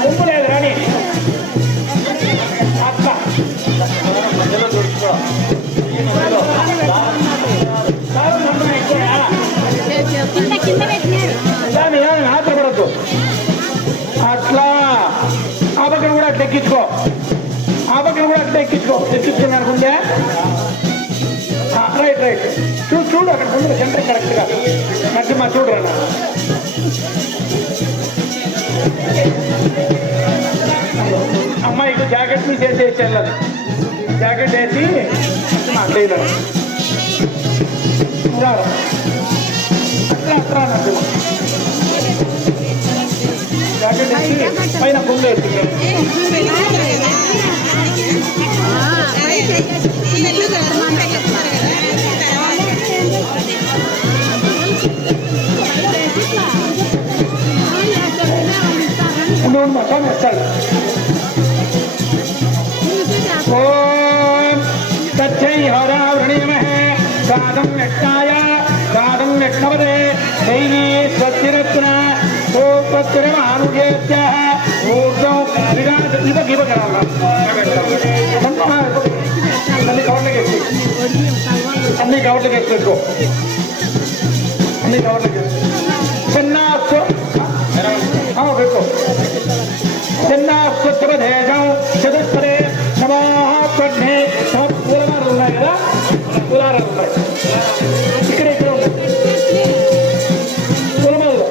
ఉప్పు లేదు రాని అక్క ఆత్రపడద్దు అట్లా ఆ పక్కన కూడా అట్లా ఎక్కించుకో ఆ పక్కన కూడా అట్లా ఎక్కించుకుని అనుకుంటే రైట్ రైట్ చూడు అక్కడ ముందు సెంటర్ కరెక్ట్ గా నరసింహ చూడరా అమ్మాయికి జాకెట్ మీద వేసేసి వెళ్ళదు జాకెట్ వేసి అట్లా అట్లా అట్లా నరసింహ జాకెట్ వేసి పైన పుంగు వేసి మొత్తం వస్తాడు ఓం తచ్చై హోరావృణీమహే సాధం యక్షాయ సాధం యక్షవదే దైవీ స్వస్తిరత్న ఓపత్తిరమానుజేత్య ఊర్ధ్వం విరాజ ఇవ్వగలరా అన్ని కవర్లకి వేసుకో అన్ని కవర్లకి చిన్నాస్తు పెట్టు చిన్నాస్తుదేశం చతుస్పరే నమాహ్నే పూలమాలు ఉన్నాయి కదా పూలారాలు ఉన్నాయి ఇక్కడ ఇక్కడ ఉన్నాయి పూలమాలు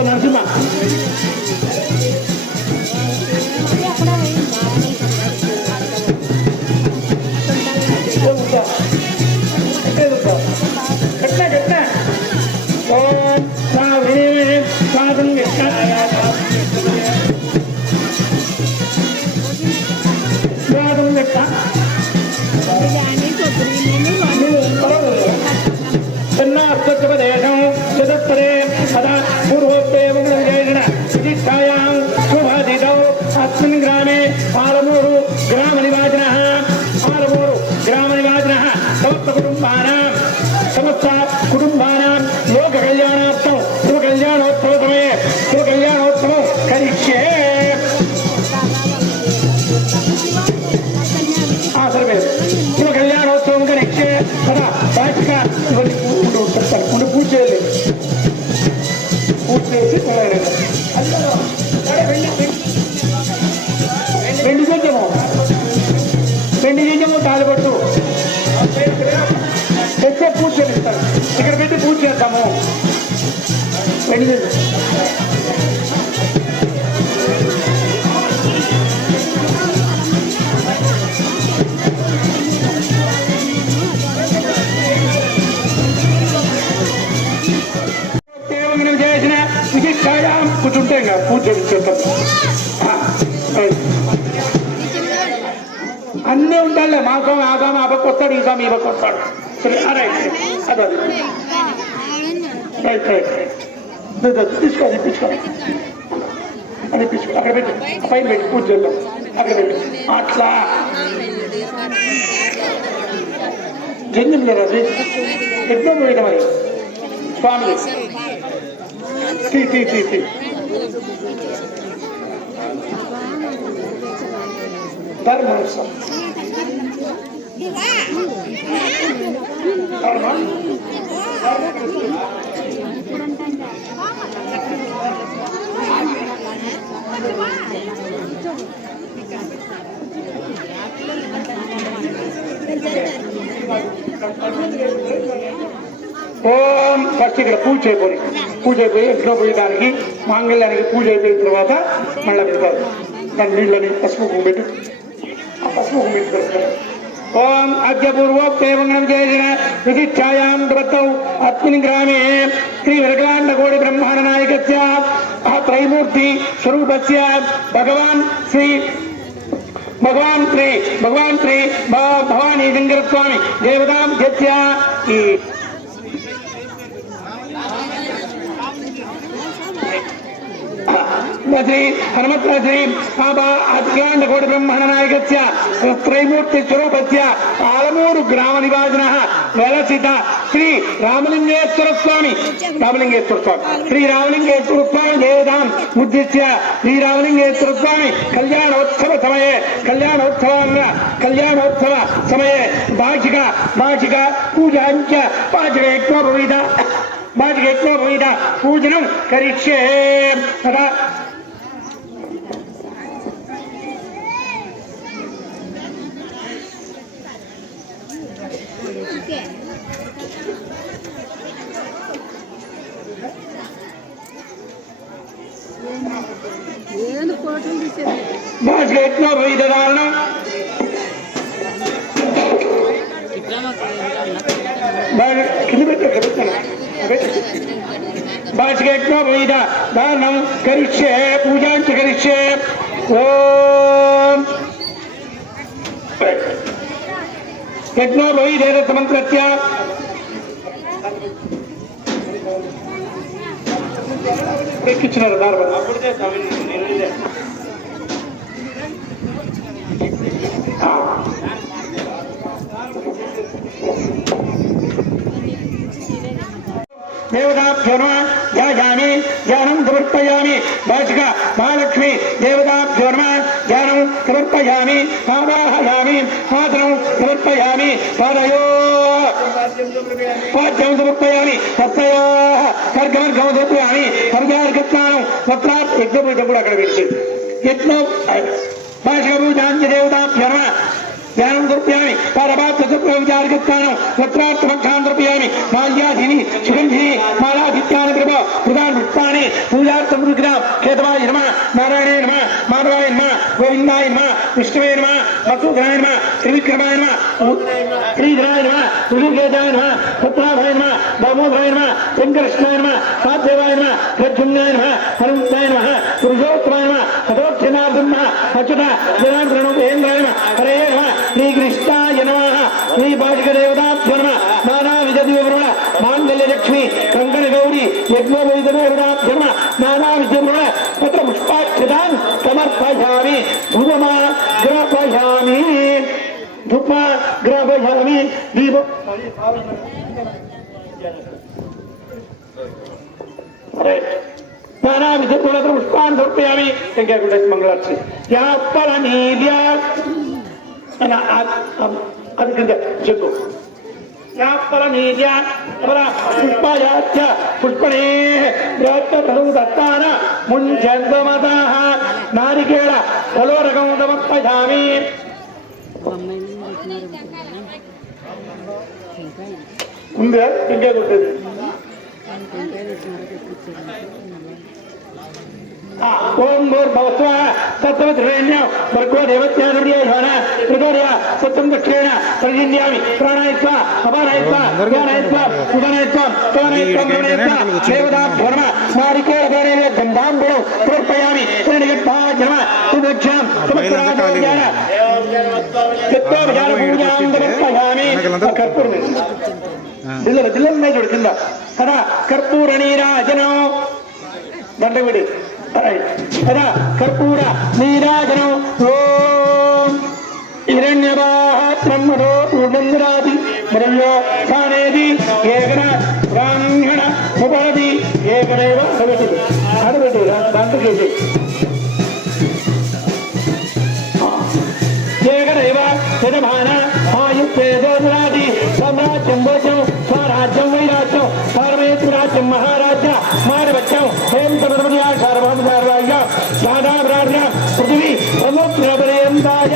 నరసింహ కట్నా ఓం సాధం సాధం చిన్నాస్తదేశం చతుస్పరే సదా పూర్వోత్తేజన విధిష్టాయాం శుభాదితౌ అస్మిన్ గ్రామే పాలమూరు గ్రామ నివాసినః సమస్త కుటుంబానాం లోక కళ్యాణార్థం శుభ కళ్యాణోత్సవ సమయే శుభ కళ్యాణోత్సవం కరిష్యే సర్వే శుభ కళ్యాణోత్సవం కరిష్యే కదా వాటిక చెప్తాను పూజ చేయలేదు పూజ చేసి వెండి చెయ్యము తాలిపట్టు తెచ్చే పూజ చేస్తాడు ఇక్కడ పెట్టి పూజ చేస్తాము వెండి చేసిన విశిష్టాయా కూర్చుంటే ఇంకా పూజ చేస్తాం అన్నీ ఉంటాడులే మా స్వామి ఆ స్వామి ఆ పక్క వస్తాడు ఈ స్వామి ఈ పక్క వస్తాడు సరే రైట్ అదే రైట్ రైట్ తీసుకో అది ఇప్పించుకో అక్కడ పెట్టి పైన పెట్టి పూజ చేద్దాం అక్కడ పెట్టి అట్లా జన్యం లేదా అది ఎన్నో పోయిన మరి స్వామి తీ ధర్మం ఓం ఫస్ట్ ఇక్కడ పూజ అయిపోయి ఇంట్లో పోయడానికి మాంగళ్యానికి పూజ అయిపోయిన తర్వాత మళ్ళీ పెడతారు దాని నీళ్ళని పసుపు పెట్టి ఆ పసుపు పెట్టి ఓం అద్యపూర్వోక్తేవంగం చేసిన విశిష్టాయాం వృత్తౌ అస్మిన్ గ్రామే శ్రీ విరకాండకోటి బ్రహ్మాండ నాయకస్య త్రైమూర్తి స్వరూపస్య భగవాన్ శ్రీ భవానీ శంకర స్వామి దేవతాం గత్య ఈ శ్రీ హనుమత్ర శ్రీ అఖిలాండకోటి బ్రహ్మాండ నాయకస్య త్రైమూర్తి స్వరూపస్య ఆలమూరు గ్రామ నివాసిన వెలసిత శ్రీ రామలింగేశ్వర స్వామి శ్రీ రామలింగేశ్వర స్వామి దేవతాం ఉద్దిశ్య శ్రీ రామలింగేశ్వర స్వామి కళ్యాణోత్సవ సమయే భాషిక పూజాంచ భాషిక పూజనం కరిష్యే భాషిక ఎట్లా పోయిద కారణం భాషిక పోయిద దానం కరిష్యే పూజాంచ కరిష్యే ఓం యజ్ఞో పోయిదేద సమంత్రస్య ఎక్కించినారు దాని దేవతాభ్యో నమః ధ్యాయామి ధ్యానం సమర్పయామి భాషిక మహాలక్ష్మి దేవతాభ్యో నమః ధ్యానం సమర్పయామి ఆవాహయామి ఆసనం సమర్పయామి పాదయో పాద్యం సమర్పయామి హస్తయో ఖడ్గమర్గం సమర్పయామి హరిదార్ఘస్నానం వస్త్రాత్ యజ్ఞపూజ కూడా అక్కడ పెట్టి యజ్ఞం భాషిక పూజాంచ దేవతాభ్యో నమః ధ్యానం సమర్పయామి పారభాత్యార్ఘస్థానం వస్త్రార్థమక్షాన్ సమర్పయామి మాల్యాధిని సుగంధిని మాలాధిత్యాన్ని ప్రభ ప్రధాన వృత్తాన్ని పూజార్థం విగ్రహం కేతవాయ నమః నారాయణాయ నమః మాధవాయ నమః గోవిందాయ నమః విష్ణువే నమః మధుసూదనాయ నమః త్రివిక్రమాయ నమః శ్రీధరాయ నమః ఋషికేశాయ నమః పుత్రాభాయ నమః దామోదరాయ నమః శంకరకృష్ణాయ నమః సాధ్యవాయ నమః ప్రద్యుమ్నాయ నమః హనుమంతాయ నమః పురుషోత్తమాయ నమః అధోక్షణార్థం నమః అచ్యుత జనార్దనోపేంద్రాయ నమః హరే నమః శ్రీకృష్ణాయ నమః శ్రీ భాషిక దేవతాభ్యో నమః నానావిధ దివ్యవృణ మాంగళ్య లక్ష్మి కంకణ గౌరీ యజ్ఞోపేత దేవతాభ్యో నమః నానావిధ వృణ పత్ర పుష్పాక్షతాన్ సమర్పయామి ధూపమా గ్రహయామి దీపం నానావిధ పుష్పాన్ని సమర్పయామి మంగళార్చి యాపరనీర్యా అది కింద చెప్పు పుష్పయాచ పుష్పణే దత్తాన ముంజంగమద నారికేళ ఫలోరకం సమర్పయామి ఉందా ఇంకే కొట్టేది ఓం భూర్భవస్వ తత్వత్రేణ్యం భర్గో దేవత్యానుర్యేణ ప్రచోదయ సత్యం దక్షిణేణ ప్రజిన్యామి ప్రాణాయత్వ అపానాయత్వ జ్ఞానాయత్వ ఉదనాయత్వ స్తోనాయత్వం రుణయత్వ దేవతాభ్యో నమః నారికేళ గణేన గంధాంబుడు సమర్పయామి శ్రీనిగద్భాయ నమః సుదక్షాం సమస్రాజోజాన జిల్లలు ఉన్నాయి చూడు కింద కదా. కర్పూర నీరాజనం దండవిడి కదా. కర్పూర నీరాజనం ఓం హిరణ్యవాహ్రహ్మణో పూర్ణందరాది మరయ్యో సానేది ఏకన బ్రాహ్మణ ఉపనది ఏకనైవ అడబెట్టు దాంట్లో చేసి ఏకనైవ యజమాన ఆయుర్వేదోదరాది సామ్రాజ్యం భోజం స్వరాజ్యం వైరాజ్యం పార్వతి రాజ్యం మహారాజ్య మారవచ్చం హేం సమృద్ధి సార్వం సార్వాయ దాదాబ్రాజ్య పృథివీ సముద్రపర్యంతాయ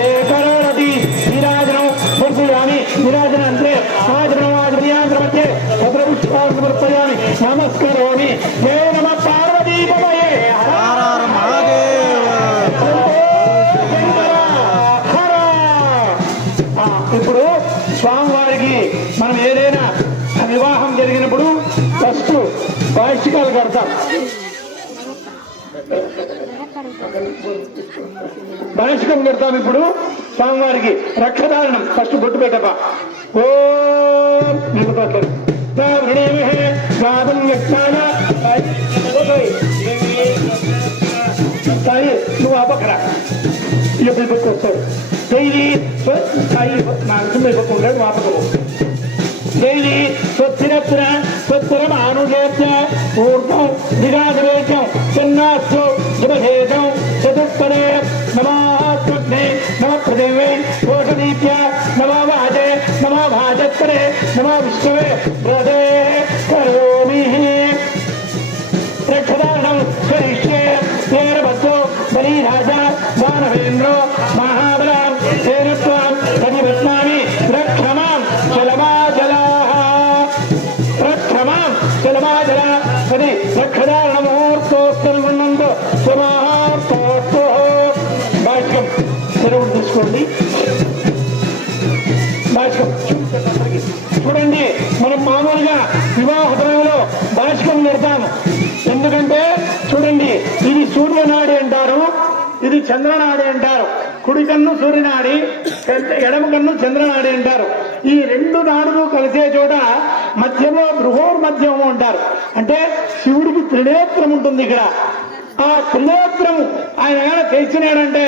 ఏకరణది విరాజనం సమర్పయామి. విరాజన అంటే ఆచరణం ఆచర్యాంధ్ర మధ్య భద్రపుష్పాన్ని సమర్పయామి. నమస్కరోమి. ఏ నమ పార్వతీపమయే. ఇప్పుడు స్వామివారికి మనం ఏదైనా వివాహం జరిగినప్పుడు ఫస్ట్ బాయిష్టికాలు కడతాం. బాయిష్టికం కడతాం. ఇప్పుడు స్వామివారికి రక్షదారణం ఫస్ట్ బొట్టు పెట్టప ఓ నువ్వు అపకరా ఎప్పుడు పట్టుకొస్తాడు డైలీ నాకు అయిపోకుండా వాపకము డైలీ స్వచ్చిరత్న స్వత్తరమానుజేత్య ఊర్ధం నిరాజవేద్యం చెన్నాస్తు శుభేదం చతుష్పదే నమాత్మగ్నే నమ పృథివే కోషదీప్య నమో వాజే నమో భాజత్రే నమో విష్ణవే హృదే కరోమి. రక్షదానం కరిష్యే తేరభద్రో బలిరాజా దానవేంద్రో మహాబలాం తేనత్వాం ప్రతిపత్నామి. రక్షమాం చలమాజలాః రక్షమాం చలమాజలా అది రక్షదారణ ముహూర్తోస్తల్వన్నందు సమాహూర్తోస్తు. భాష్యం తెరవుడు తీసుకోండి. భాష్యం చూడండి. మనం మామూలుగా వివాహ సమయంలో భాష్యం పెడతాము. ఎందుకంటే చూడండి, ఇది సూర్యనాడి అంటారు, ఇది చంద్రనాడి అంటారు. కుడి కన్ను సూర్యనాడి, ఎడమ కన్ను చంద్రనాడి అంటారు. ఈ రెండు నాడులు కలిసే చోట మధ్యలో బృహోర్మధ్యము అంటారు. అంటే శివుడికి త్రినేత్రం ఉంటుంది ఇక్కడ. ఆ త్రినేత్రము ఆయన ఏమైనా తెచ్చినాడంటే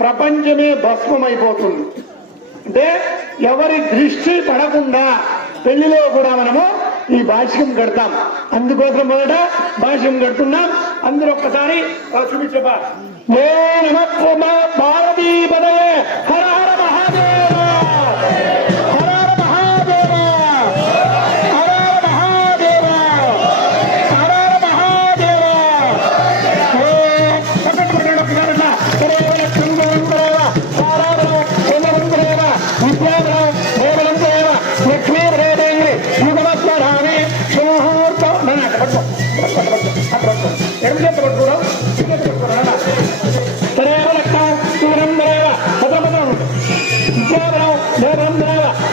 ప్రపంచమే భస్మం అయిపోతుంది. అంటే ఎవరి దృష్టి పడకుండా పెళ్లిలో కూడా మనము ఈ భాష్యం కడతాం. అందుకోసం మొదట భాష్యం కడుతున్నాం. అందరూ ఒక్కసారి చూపించబా. ఏ నమ భారతీ పదయే హర హర మహాదేవ హర హర మహాదేవ హర హర మహాదేవ హర హర మహాదేవ.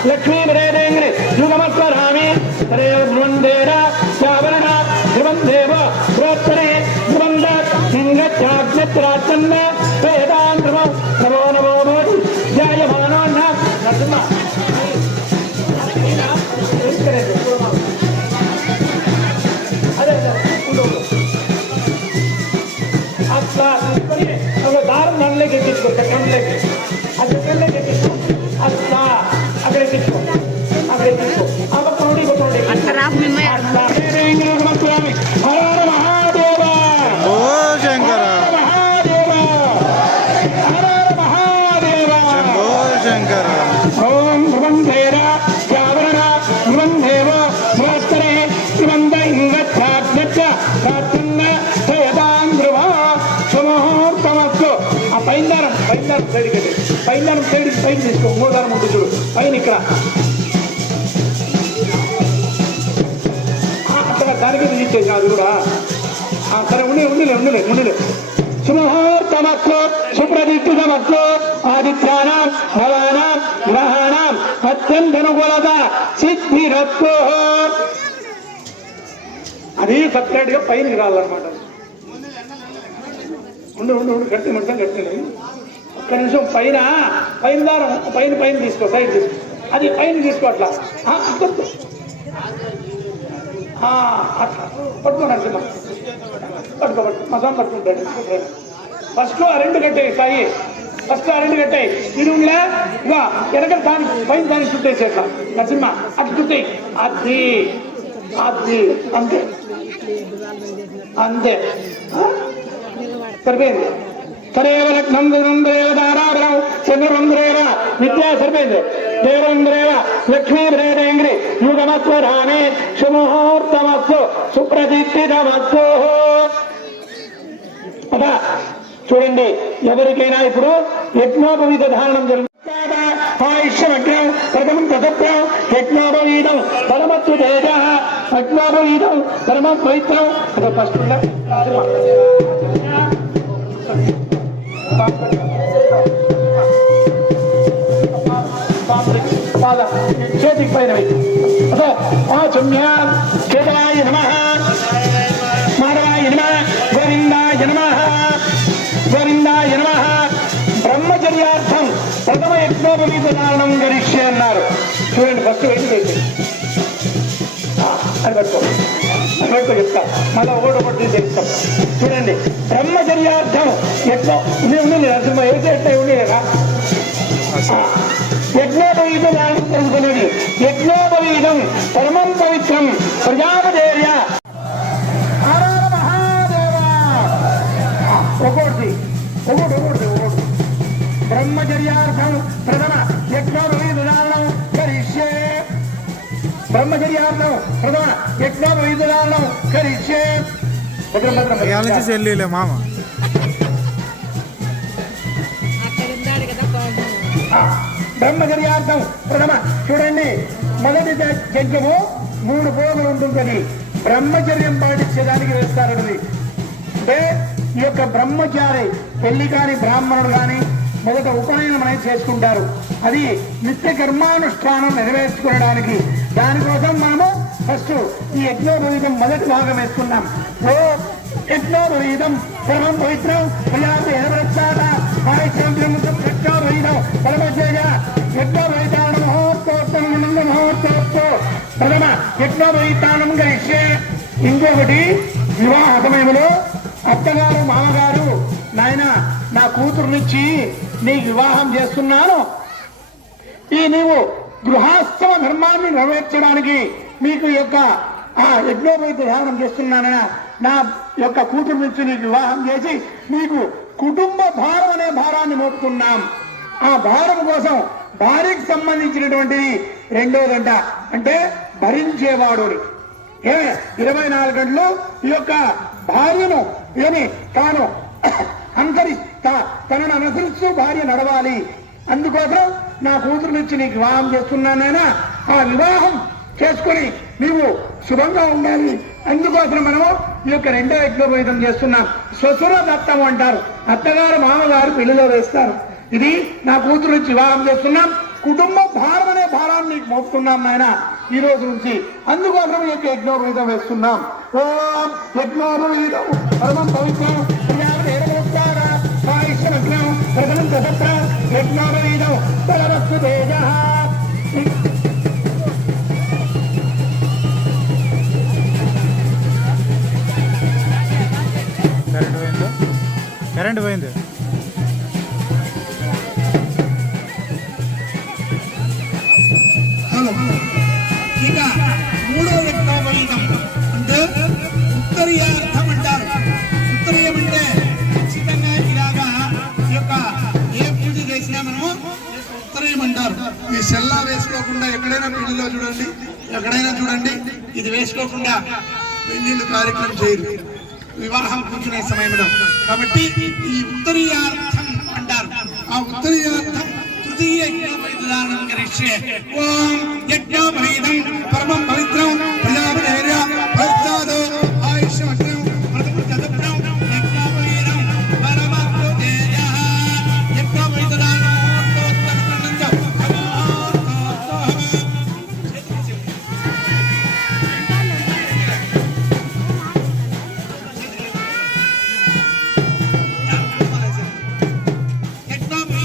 లక్ష్మీ రేదేంద్రి యుగమస్వరామి ధ్రువందేర చావరణ ధ్రువందేవ ప్రోత్తరే ధ్రువంద సింగచ్చాగ్నత్రాచన్న వేదాన్ ధ్రువం నమో నమో భవతి జాయమానో నరసింహ. అట్లా తీసుకొని ఒక దారం నల్లకి ఎక్కించుకో. కళ్ళకి అది కళ్ళకి ఎక్కించుకో. అట్లా అక్కడ ఎక్కించుకో. అక్కడ ఎక్కించుకో. ఆ పక్కన హర మహాదేవ శంకర మహాదేవ హర మహాదేవ శంకర. ఓం ధ్రువంధేర జావరణ ధ్రువంధేవ మహత్తరే ధ్రువంద ఇంగచ్చాగ్నచ్చ ప్రాచన్న సయదాం ధ్రువ సుముహూర్తమస్తు. ఆ పైన సైడ్ కట్టి పైన సైడ్ పైకి తీసుకో. మూడు దారం ఉంటుంది చూడు పైన ఇక్కడ అక్కడ దానికి తీసేసి అది కూడా సరే ఉండలే. సుముహూర్తమస్తు సుప్రదీప్తితమస్తు ఆదిత్యానాం భవానాం గ్రహాణాం అత్యంతనుకూలత సిద్ధిరస్తు. అది సపరేట్ గా పైనకి రావాలన్నమాట. ఉండు గట్టి మొత్తం గట్టి ఒక్క నిమిషం పైన పైన దారం పైన తీసుకో, సైడ్ తీసుకో, అది పైన తీసుకో, అట్లా అట్లా పట్టుకో నరసింహ, పట్టుకో మసాన్ పట్టుకుంటాడు. ఫస్ట్ ఆ రెండు కట్టాయి సాయి, ఫస్ట్ ఆ రెండు కట్టాయి. తిరుగులే ఇక వెనక దాని పైన దానికి చుట్టేసి అట్లా నరసింహ అట్లా చుట్టాయి. అది అది అంతే అంతే సరిపోయింది. సరేవ లగ్నందేవ దారాభరం చంద్రమంద్రేవ విద్యా సరిపోయింది. దేవేంద్రేవ లక్ష్మీభ్రేదేంగ్రి యుగమస్వరామే శుముహూర్తమస్సు సుప్రతిష్ఠితమస్సు. అదా చూడండి, ఎవరికైనా ఇప్పుడు యజ్ఞోపవీత ధారణం జరుగుతుంది. ఆయుష్యమగ్నం ప్రథమం తదత్రం యజ్ఞోపవీతం పరమత్తు తేజ యజ్ఞోపవీతం పరమ పవిత్రం. అదే ఫస్ట్ చేతికి పైన కేదాయ నమ మాధవాయ నమ గోవిందాయ నమ గోవిందాయ నమ. బ్రహ్మచర్యార్థం ప్రథమ యజ్ఞోపవీత ధారణం గరిష్యే అన్నారు. చూడండి, ఫస్ట్ వెళ్ళి చేసి అని పెట్టుకో చెప్తా, మళ్ళీ ఒకటి తీసి చెప్తాం. చూడండి, బ్రహ్మచర్యార్థం ఎట్లా ఉంది నరసింహ వేసే ఎట్లా ఉంది కదా. యజ్ఞోపవీతం తెలుసుకునేది. యజ్ఞోపవీతం పరమం పవిత్రం ప్రజాపదేర్య మహాదేవ. ఒకటి బ్రహ్మచర్యార్థం ప్రథమ యజ్ఞోపవీత ధారణం కరిష్యే. బ్రహ్మచర్యార్థం ప్రథమ యజ్ఞోపవీత ధారణం కరిష్యే. చెల్లిలే మామ బ్రహ్మచర్యార్థం ప్రథమ. చూడండి, మొదటి యజ్ఞము 3 పోగులు ఉంటుంది. బ్రహ్మచర్యం పాటించేదానికి వేస్తారన్నది. అంటే ఈ యొక్క బ్రహ్మచారి పెళ్లి కాని బ్రాహ్మణుడు కానీ మొదట ఉపనయనం అనేది చేసుకుంటారు. అది నిత్య కర్మానుష్ఠానం నెరవేర్చుకోవడానికి. దానికోసం మనము ఫస్ట్ ఈ యజ్ఞోపవీతం మొదటి భాగం వేసుకున్నాం. ఓ యజ్ఞోపవీతం పరమం పవిత్రం యజ్ఞోపవీతం పరమచేయ యజ్ఞోపవీతానం మహోత్సవోత్సవ ప్రథమ యజ్ఞోపవీతానం గరిష్యే. ఇంకొకటి, వివాహ సమయంలో అత్తగారు మామగారు నాయన నా కూతురునిచ్చి నీకు వివాహం చేస్తున్నాను, ఈ నీవు గృహాశ్రమ ధర్మాన్ని నెరవేర్చడానికి మీకు యొక్క యజ్ఞోపవీత ధ్యానం చేస్తున్నానని నా యొక్క కూతురు నుంచి నీకు వివాహం చేసి నీకు కుటుంబ భారం అనే భారాన్ని మోపుతున్నాం. ఆ భారం కోసం భార్యకు సంబంధించినటువంటిది రెండోదంట, అంటే భరించేవాడు. 24 గంటలు ఈ యొక్క భార్యను ఏమి తాను తనను అనుసరిస్తూ భార్య నడవాలి. అందుకోసం నా కూతురునిచ్చి నీకు వివాహం చేస్తున్నానైనా ఆ వివాహం చేసుకుని నీవు శుభంగా ఉండాలి. అందుకోసం మనము ఈ యొక్క రెండో యజ్ఞోపవీతం చేస్తున్నాం. శ్వశుర దత్తం అంటారు. అత్తగారు మామగారు పెళ్లిలో వేస్తారు. ఇది నా కూతురునిచ్చి వివాహం చేస్తున్నాం, కుటుంబ భారం అనే భారాన్ని నీకు మోపుతున్నాం నాయన ఈ రోజు నుంచి. అందుకోసం ఈ యొక్క యజ్ఞోపవీతం వేస్తున్నాం. ఓం యజ్ఞోపవీతం పరమం పవిత్రం యజ్ఞోపవీతం పరమస్తు తేజ. కరెంట్ పోయింది. ఇక మూడో యజ్ఞోపవీతం అంటే ఉత్తరీయార్థం అంటారు. ఉత్తరీయం అంటే ఖచ్చితంగా ఇలాగా ఈ యొక్క ఏ పూజ చేసినా మనము ఉత్తరీయం అంటారు. ఈ సెల్లా వేసుకోకుండా ఎక్కడైనా పెళ్లిలో చూడండి, ఎక్కడైనా చూడండి, ఇది వేసుకోకుండా పెళ్లిళ్ళు కార్యక్రమం చేయరు వివాహం కూర్చునే సమయంలో. కాబట్టి ఈ ఉత్తరీయార్థం అంటారు. ఆ ఉత్తరీయార్థం తృతీయ యజ్ఞోపవీత ధారణం కరిష్యే. ఓం యజ్ఞోపవీతం పరమం పవిత్రం ప్రజాపదేర్య ప్రసాదో ఆయుష్యమగ్నం ప్రథమ చతుర్థం యజ్ఞోపవీతం పరమత్తు తేజ యజ్ఞోపవీత ధారణం. యజ్ఞోపవీతం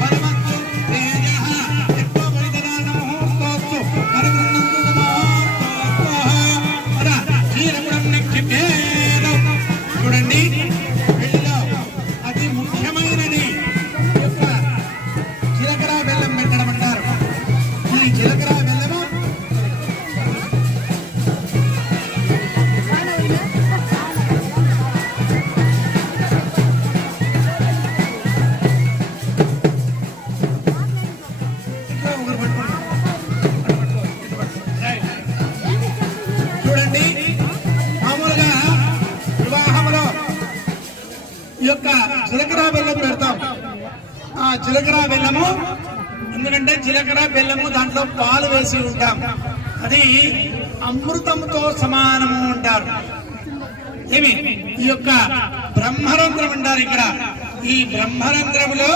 బలవత్తు తేజః ఎక్కువ బలిదాన ముహూర్తోస్తు పరిగృహంతు నమోస్తు క్షీరముడం నిక్షిపేదం. చూడండి పెళ్లిలో అతి ముఖ్యమైనది యొక్క జీలకర్ర బెల్లం పెట్టడం అంటారు. ఈ జీలకర్ర బెల్లము చూడండి మామూలుగా వివాహంలో ఈ యొక్క జీలకర్ర బెల్లం పెడతాం. ఆ జీలకర్ర బెల్లము ఎందుకంటే జీలకర్ర బెల్లము దాంట్లో పాలు వేసి ఉంటాం, అది అమృతంతో సమానము అంటారు. ఏమి ఈ యొక్క బ్రహ్మరంధ్రం అంటారు. ఇక్కడ ఈ బ్రహ్మరంధ్రములో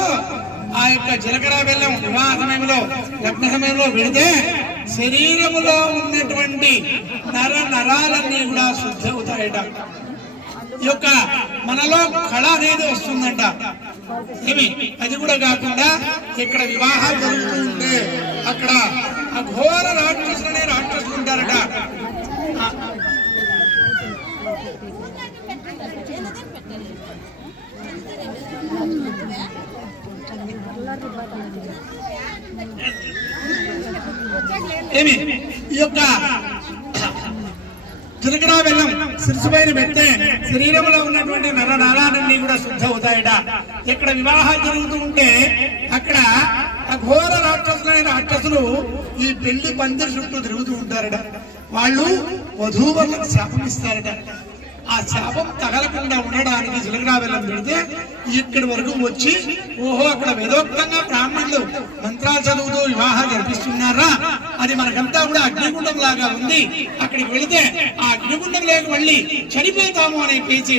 ఆ యొక్క జీలకర్ర బెల్లం వివాహ సమయంలో లగ్న సమయంలో పెడితే శరీరములో ఉన్నటువంటి నరాలన్నీ కూడా శుద్ధి అవుతాయట. ఈ యొక్క మనలో కళ అనేది వస్తుందంట. ఏమి అది కూడా కాకుండా ఇక్కడ వివాహాలు జరుగుతూ ఉంటే అక్కడ అఘోర రాక్షసులనే రాక్షసులు ఉంటారట. ఏమి ఈ యొక్క జీలకర్ర బెల్లం శిరసు పైన పెడితే శరీరంలో ఉన్నటువంటి నరాలన్నీ కూడా శుద్ధ అవుతాయట. ఇక్కడ వివాహాలు జరుగుతూ ఉంటే అక్కడ అఘోర రాక్షసులైన రాక్షసులు ఈ పెళ్లి పందిరి చుట్టూ తిరుగుతూ ఉంటారట. వాళ్ళు వధూవరులకు శాపం ఇస్తారట. ఆ శాపం తగలకుండా ఉండడానికి జీలకర్ర బెల్లం పెడితే ఇక్కడి వరకు వచ్చి ఓహో అక్కడ వేదోక్తంగా బ్రాహ్మణులు మంత్రాలు చదువుతూ వివాహాలు జరిపిస్తున్నారా, అది మనకంతా కూడా అగ్నిగుండం లాగా ఉంది, అక్కడికి వెళితే ఆ అగ్నిగుండం లేక మళ్ళీ చనిపోతాము అనే పేచి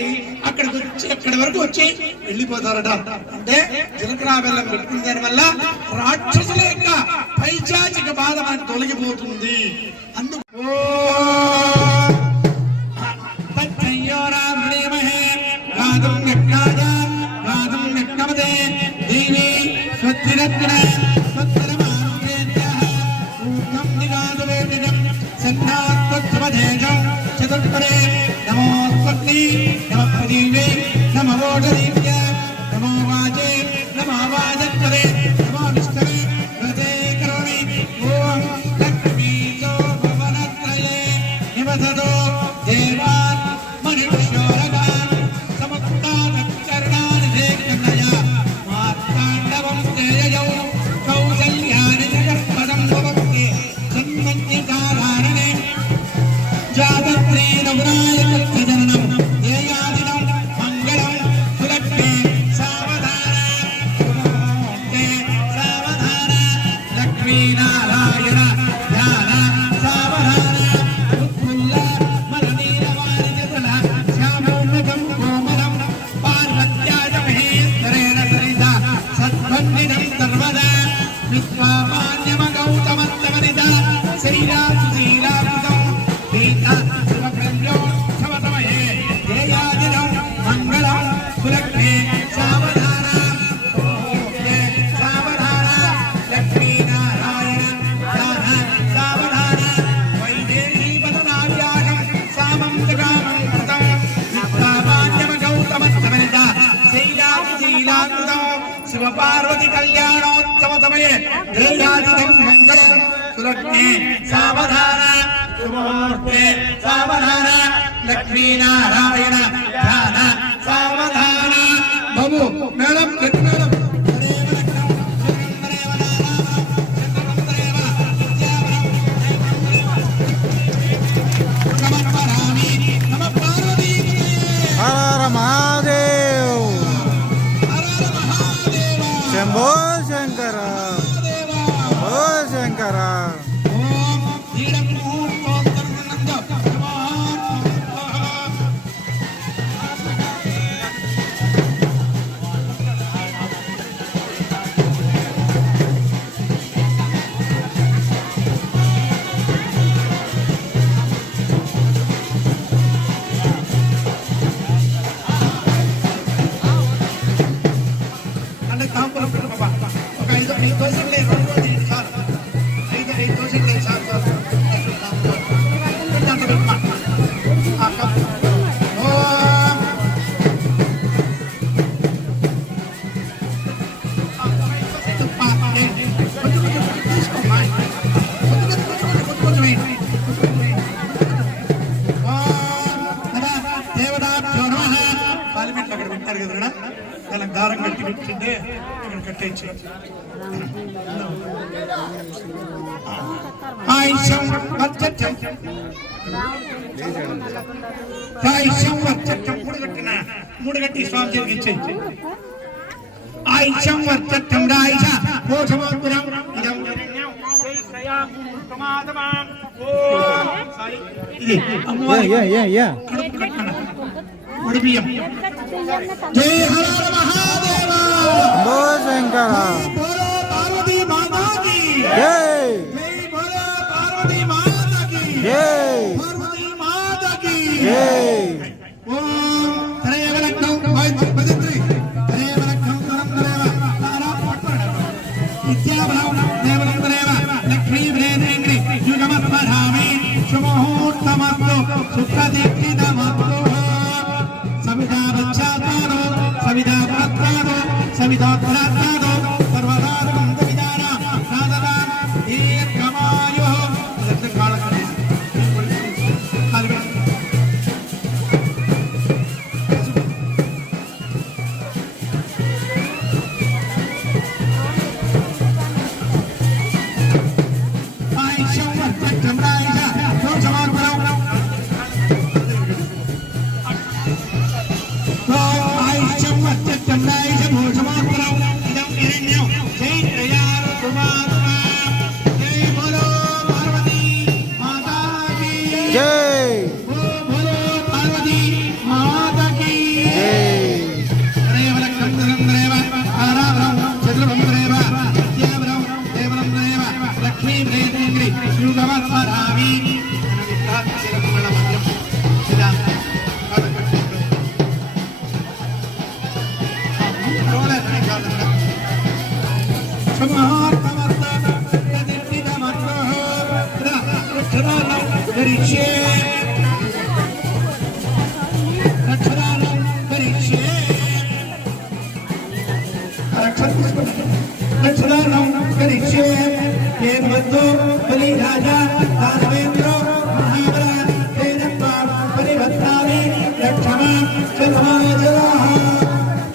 అక్కడి వరకు వచ్చి వెళ్ళిపోతారట. అంటే జీలకర్ర బెల్లం పెట్టుకున్న దాని వల్ల రాక్షసుల యొక్క పైచాచిక బాధ మనకు తొలగిపోతుంది. అందుకు చతుర్పరే నమోస్పత్తి నమ ప్రదీవే నమ ఓషధీవ్య నమో వాచే నమ వాజత్వరే నమో విష్ణవే హృదే కరోణి ఓం లక్ష్మీ భవనత్రయే నివసతో దేవాన్ మనుష్యోరగాన్ సమస్తాచరణాని దేకన్నయ మార్తాండవం తేజౌ కౌసల్యాని జగత్పదం భవక్తే జన్మన్యకారణే జాతత్రీ నవరాయ జననం దేయాదినం మంగళం సులక్ష్మీ సావధాన సావధాన లక్ష్మీనారాయణ ధ్యాన సావధాన ఉత్ఫుల్ల మలనీలవాణి జతల శ్యామోన్నతం కోమలం పార్వత్యాజ మహేశ్వరేణ సరిత సద్భన్నిధం సర్వదా విశ్వామాన్యమ గౌతమత్తమనిత శైలాసు శీలాకృతం మంగళం సులక్ష్మీ సావధాన సావధాన లక్ష్మీనారాయణ ధ్యాన సావధాన వైదేహీ పదనావ్యాహం సామం జగామం కృతం విశ్వామాన్యమ గౌతమత్తమనిత శైలాకృతం శివపార్వతి కళ్యాణోత్సవ సమయే ధ్యేయాదితం మంగళం సులక్ష్మీ సావధాన శుభముహూర్తే సావధాన లక్ష్మీనారాయణ ధ్యాన సావధాన. బాబు మేడం ఎత్తు మేడం హర మహాదేవ్ శంభో శంకర శంభో శంకర. అంటే కాంపురం పార్లమెంట్ అక్కడ పెట్టారు కదా దానికి దారం కట్టి పెట్టిందే ఇక్కడ కట్టేచ్చు. మూడు గట్టి స్వామి చేతికి ఇచ్చేయచ్చు. ఆయుష్యం వర్చం రాయిష కోశమోత్తరం ఇదం ఇది అమ్మవారి కడుపు కట్టన ఉడిబియ్యం. జై హర మహాదేవ శంకర బోలో పార్వతీ మాతాకి జై జై బోలో పార్వతీ మాతాకి జై పార్వతీ మాతాకి జై ఓం త్రయవలక్నం భజంత్రి త్రయవలక్నం తరంతరేవ తారా పట్టణ విద్యాభ్రవం దేవనంతరేవ లక్ష్మీ భ్రేంద్రి యుగమత్పధామి శుభముహూర్తమస్తు సుఖదీప్తిదమస్తు సవితా వచ్చాతారో సవితా ప్రత్తారో సవితా ప్రాత్తారో సర్వదారం విధాన సాధనా దీర్ఘమాయో కాళకడి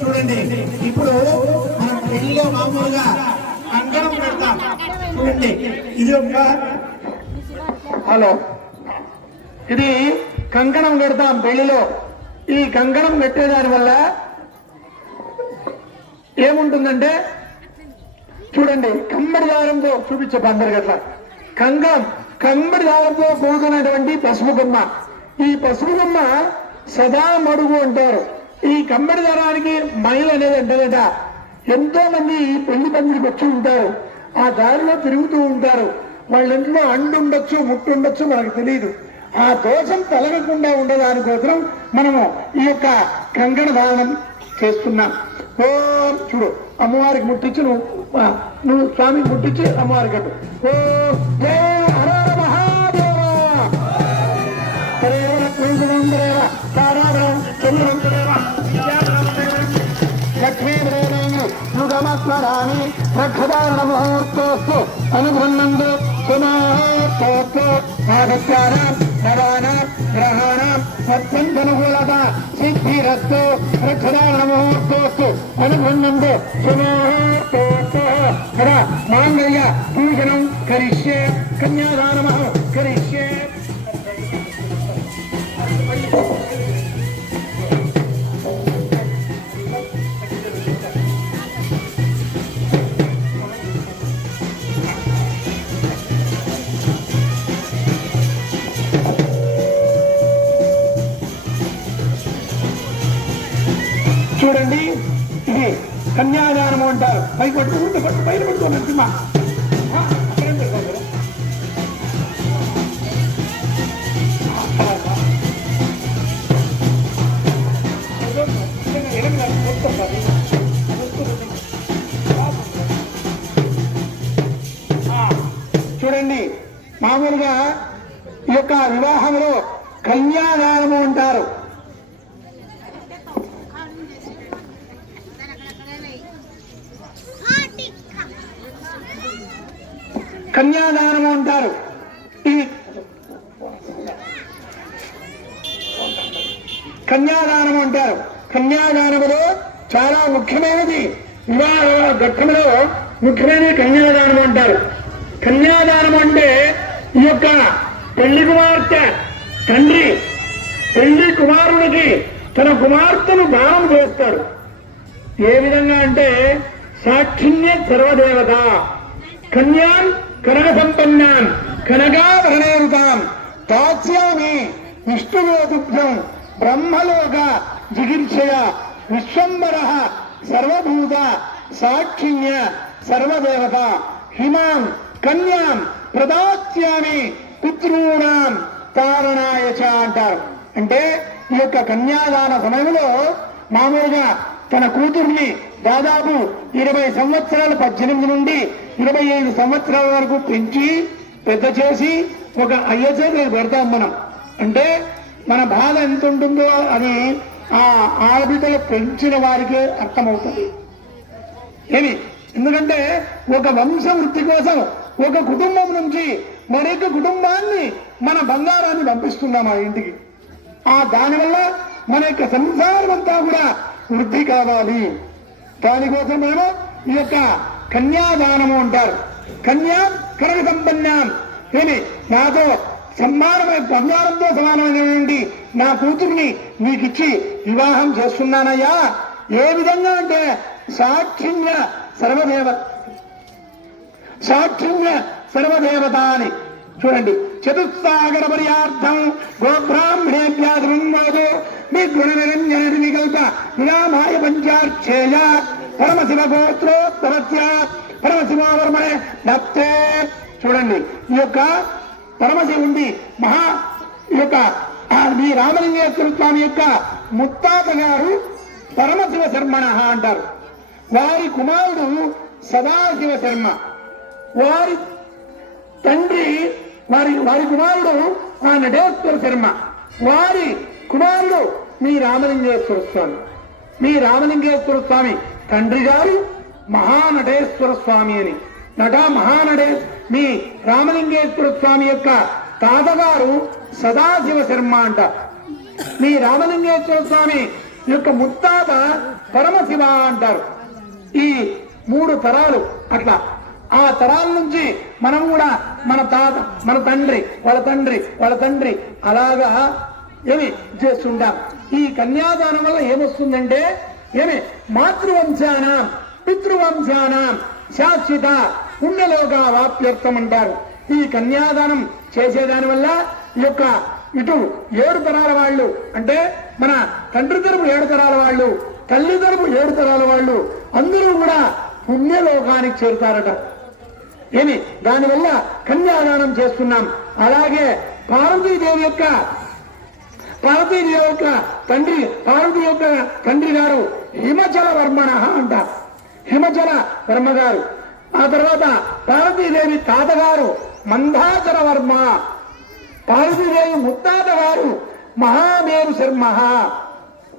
చూడండి, ఇప్పుడు మనం పెళ్లిలో మామూలుగా కంకణం పెడతాం. చూడండి, ఇది ఒక హలో ఇది కంకణం పెడతాం పెళ్లిలో. ఈ కంకణం పెట్టేదాని వల్ల ఏముంటుందంటే చూడండి, కమ్మడి దారంతో చూపించే అందరికి అట్లా కమ్మడి దారంతో కూడుకున్నటువంటి పసుపు బొమ్మ. ఈ పసుపు బొమ్మ సదా మడుగు అంటారు. ఈ కమ్మడి దారానికి మైలు అనేది అంటారట. ఎంతో మంది పెళ్లి పందిరికి వచ్చి ఉంటారు, ఆ దారిలో తిరుగుతూ ఉంటారు. వాళ్ళ ఇంట్లో అండు ఉండొచ్చు, ముట్టు ఉండొచ్చు, మనకు తెలియదు. ఆ దోషం తొలగకుండా ఉండదానికోసం మనము ఈ యొక్క కంకణ ధారణం చేస్తున్నాం. ఓ చూడు, అమ్మవారికి ముట్టించి నువ్వు స్వామికి ముట్టించి అమ్మవారికి కట్టు. ఓ జై హర మహాదేవ లక్ష్మీదేవి రక్షదారణ ముహూర్తోస్తు అనుగృహ్ణందు సుముహూర్తోస్తు ఆదిత్యానాం నవానాం గ్రహాణాం అత్యంతనుకూలత సిద్ధిరస్తు రక్షదారణ ముహూర్తోస్తు అనుగృహ్ణందు సుముహూర్తోస్తు మాంగళ్య పూజనం కరిష్యే కన్యాదానమః కరిష్యే. చూడండి, ఇది కన్యాదానము అంటారు. పైకి పట్టు పైన పట్టుకో నరసింహ. చూడండి, మామూలుగా ఈ యొక్క వివాహంలో కన్యాదానము అంటారు. కన్యాదానము అంటారు. ఈ కన్యాదానం అంటారు. కన్యాదానములో చాలా ముఖ్యమైనది, వివాహ ఘట్టంలో ముఖ్యమైనది కన్యాదానం అంటారు. కన్యాదానం అంటే ఈ యొక్క పెళ్లి కుమార్తె తండ్రి పెళ్లి కుమారునికి తన కుమార్తెను దానం చేస్తాడు. ఏ విధంగా అంటే సాక్షిణ్య సర్వదేవత కన్యాం కనక సంపన్నాం కనకాభరణేరుతాం తాస్యామి విష్ణువేతుభ్యం బ్రహ్మలోక జిగిర్షయ విశ్వంబర సర్వభూత సాక్షిణ్య సర్వదేవత హిమాం కన్యాం ప్రదాస్యామి పితృణాం తారణాయ చ అంటారు. అంటే ఈ యొక్క కన్యాదాన సమయంలో మామూలుగా తన కూతుర్ని దాదాపు 20 సంవత్సరాలు 18 నుండి 25 సంవత్సరాల వరకు పెంచి పెద్ద చేసి ఒక అయ్య చేతులకు పెడతాం మనం. అంటే మన బాధ ఎంత ఉంటుందో అది ఆ ఆడబిడ్డలు పెంచిన వారికే అర్థమవుతుంది. ఏమి ఎందుకంటే ఒక వంశ వృద్ధి కోసం ఒక కుటుంబం నుంచి మరొక కుటుంబాన్ని మన బంగారాన్ని పంపిస్తున్నాం ఆ ఇంటికి. ఆ దానివల్ల మన యొక్క సంసారం అంతా కూడా వృద్ధి కావాలి. దానికోసం మేము ఈ యొక్క కన్యాదానము అంటారు. కన్యా కనక సంపన్నాం, ఏమి నాతో సమానమైన బంగారంతో సమానమైనటువంటి నా కూతుర్ని నీకిచ్చి వివాహం చేస్తున్నానయ్యా. ఏ విధంగా అంటే సాక్షిణ్య సర్వదేవత అని చూడండి. చతుస్సాగర పర్యార్థం గోబ్రాహ్మణేభ్యాధృమోదో మీ గుణనిరంజన వికల్ప విరామాయ పంచాక్షేయ పరమశివ గోత్రోత్తరస్య పరమశివవర్మణే దత్తే. చూడండి, ఈ యొక్క పరమశివుడి ఈ యొక్క మీ రామలింగేశ్వర స్వామి యొక్క ముత్తాత గారు పరమశివ శర్మణ అంటారు. వారి కుమారుడు సదాశివ శర్మ, వారి తండ్రి వారి కుమారుడు ఆ నటేశ్వర శర్మ, వారి కుమారుడు మీ రామలింగేశ్వర స్వామి. మీ రామలింగేశ్వర స్వామి తండ్రి గారు మహానటేశ్వర స్వామి అని మీ రామలింగేశ్వర స్వామి యొక్క తాతగారు సదాశివ శర్మ అంట. మీ రామలింగేశ్వర స్వామి యొక్క ముత్తాత పరమశివ అంటారు. ఈ 3 తరాలు అట్లా ఆ తరాల నుంచి మనం కూడా మన తాత మన తండ్రి వాళ్ళ తండ్రి వాళ్ళ తండ్రి అలాగా ఏమి చేస్తుంటాం. ఈ కన్యాదానం వల్ల ఏమొస్తుందంటే ఏమి మాతృవంశానాం పితృవంశానాం శాశ్వత పుణ్యలోక వాప్యర్థం అంటారు. ఈ కన్యాదానం చేసేదాని వల్ల ఈ యొక్క ఇటు 7 తరాల వాళ్ళు అంటే మన తండ్రి తరపు 7 తరాల వాళ్ళు, తల్లి తరపు 7 తరాల వాళ్ళు అందరూ కూడా పుణ్యలోకానికి చేరుతారట. ఏమి దానివల్ల కన్యాదానం చేస్తున్నాం. అలాగే పార్వతీదేవి యొక్క తండ్రి గారు హిమచల వర్మణ అంటారు. హిమచల వర్మ గారు. ఆ తర్వాత పార్వతీదేవి తాతగారు మందాచల వర్మ, పార్వతీదేవి ముత్తాత గారు మహామేరు శర్మ.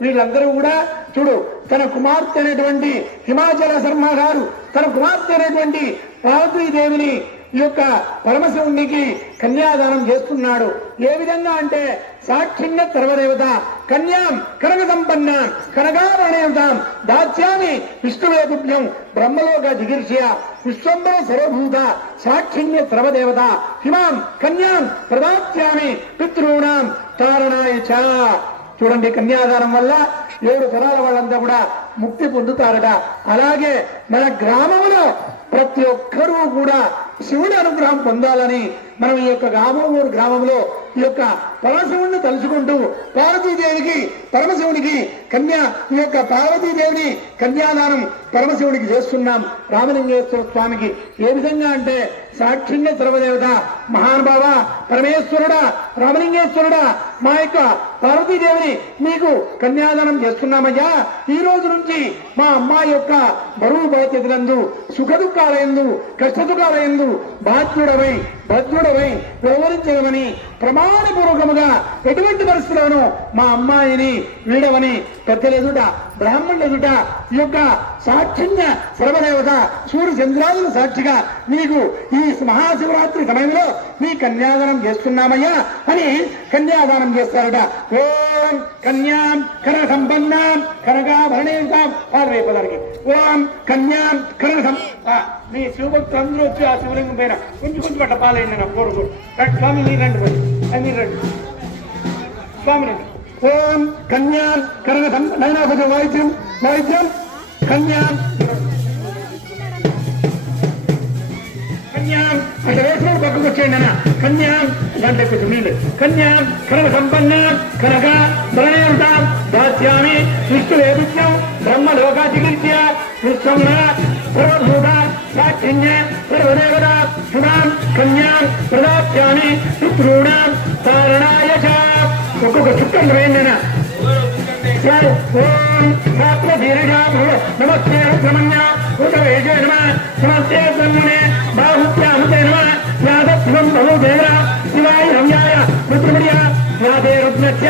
వీళ్ళందరూ కూడా చూడు, తన కుమార్తె అయినటువంటి హిమాచల శర్మ గారు తన కుమార్తె అయినటువంటి పార్వతీదేవిని ఈ యొక్క పరమశివునికి కన్యాదానం చేస్తున్నాడు. ఏ విధంగా అంటే సాక్షిణ్య సర్వదేవత కన్యాం కనక సంపన్న కనకాభరణేరుతాం దాస్యామి విష్ణువేతుభ్యం బ్రహ్మలోక జిగిర్షయ విశ్వంబర సర్వభూత సాక్షిణ్య సర్వదేవత హిమాం కన్యాం ప్రదాస్యామి పితృణాం తారణాయ చ. చూడండి, కన్యాదానం వల్ల 7 తరాల వాళ్ళంతా కూడా ముక్తి పొందుతారట. అలాగే మన గ్రామంలో ప్రతి ఒక్కరూ కూడా శివుడి అనుగ్రహం పొందాలని మనం ఈ యొక్క గ్రామంలో ఈ యొక్క పరమశివుణ్ణి తలుచుకుంటూ పార్వతీదేవికి పరమశివునికి ఈ యొక్క పార్వతీదేవిని కన్యాదానం పరమశివుడికి చేస్తున్నాం. రామలింగేశ్వర స్వామికి ఏ విధంగా అంటే సాక్షిణ్య సర్వదేవత మహానుభావ పరమేశ్వరుడా రామలింగేశ్వరుడా మా యొక్క పార్వతీదేవిని మీకు కన్యాదానం చేస్తున్నామయ్యా. ఈ రోజు నుంచి మా అమ్మాయి యొక్క బరువు బాధ్యతలందు సుఖ దుఃఖాలయందు కష్ట దుఃఖాలయందు బాధ్యుడవై భద్రుడవై వ్యవహరించగమని ప్రమాణపూర్వకముగా ఎటువంటి పరిస్థితులను మా అమ్మాయిని వీడవని పెద్దల ఎదుట బ్రాహ్మణుల ఎదుట ఈ యొక్క సాక్షిణ్య సర్వదేవత సూర్య చంద్రాదుల సాక్షిగా నీకు ఈ మహాశివరాత్రి సమయంలో నీ కన్యాదానం చేస్తున్నామయ్యా అని కన్యాదానం చేస్తారట. ఓం కన్యాం కర సంపన్నాం కనకాభరణేంతాం పార్వైపదానికి ఓం కన్యాం కర మీ శివభక్తులు అందరూ వచ్చి ఆ శివలింగం పైన కొంచెం కొంచెం పట్ట పాలైంది నా కోరుకు స్వామి మీరు రండి మీరు రండి స్వామి రండి. ఓం కన్యాం కరణ నయనాభజ వాయిద్యం వాయిద్యం కన్యాం కన్యాం అంటే వేసుకుని పక్కకు వచ్చేయండి అన్న. కన్యాం దాంట్లో కొంచెం నీళ్ళు కన్యాం కనక సంపన్న కనక ప్రణయుతాం దాస్యామి విష్ణువేదిత్యం బ్రహ్మలోకాధికృత్య విశ్వంన సర్వభూత సాక్షిణ్య సర్వదేవత సునాం కన్యాం ప్రదాస్యామి పితॄణాం తారణాయ చ. ఒక్కొక్క చుట్టం వేయండిన. ఓం నమస్తే రమణ్య ఉదవేజ నమ నమస్తే బ్రహ్మణే బాహుత్యాముతే నమ యాదత్వం బహుదేవ శివాయ రమ్యాయ రుద్రమణ్య యాదే రుద్రస్య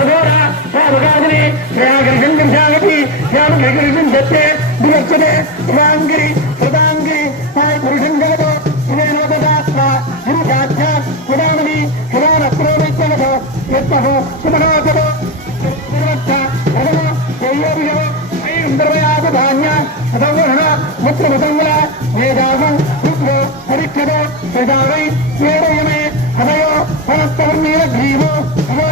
అఘోర పావగాదిని శ్రేయాగ్రహం శాగతి శ్యామగ్రహం దత్తే దిగచ్చతే శివాంగిరి ప్రదాంగిరి సాయ పురుషం జగతో శివేనోదాత్మ హింసాధ్య పురాణి శివానప్రోవిత్యవతో యత్మహో సుమనోజతో ముత్రముతంగుల వేదాహం రుద్రో హరిక్షదో ప్రజావై వేదయమే హదయో పరస్తవర్ణీల గ్రీవో హదో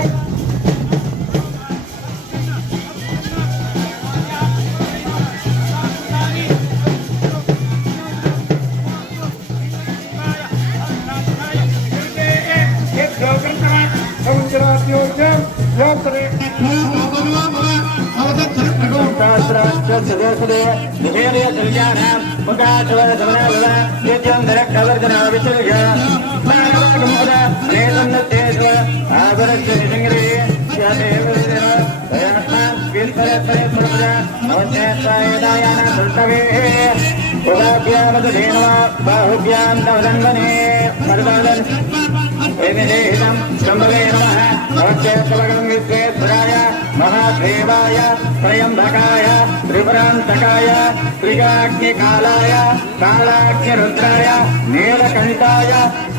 బాహుభ్యాం శంభవే నమః నమస్యేశ్వరం విశ్వేశ్వరాయ మహాదేవాయ త్రయంబకాయ త్రిపురాంతకాయ త్రిగాగ్నికాలాయ కాళాగ్నిరుద్రాయ నీలకంఠాయ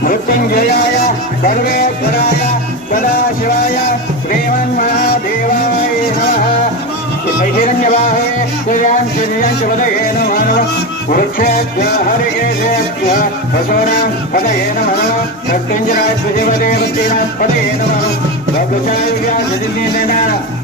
మృత్యుంజయాయ సర్వేశ్వరాయ సదాశివాయ శ్రీమన్మహాదేవాయ నమః. హిరణ్యవాహే శ్రీయాంశవదయే నమః. వృక్షేభ్య హరికేశేభ్య పశూనాం పదయే నమః. మృత్యుంజయాయ శివదేవతీనాం పదయే నమః.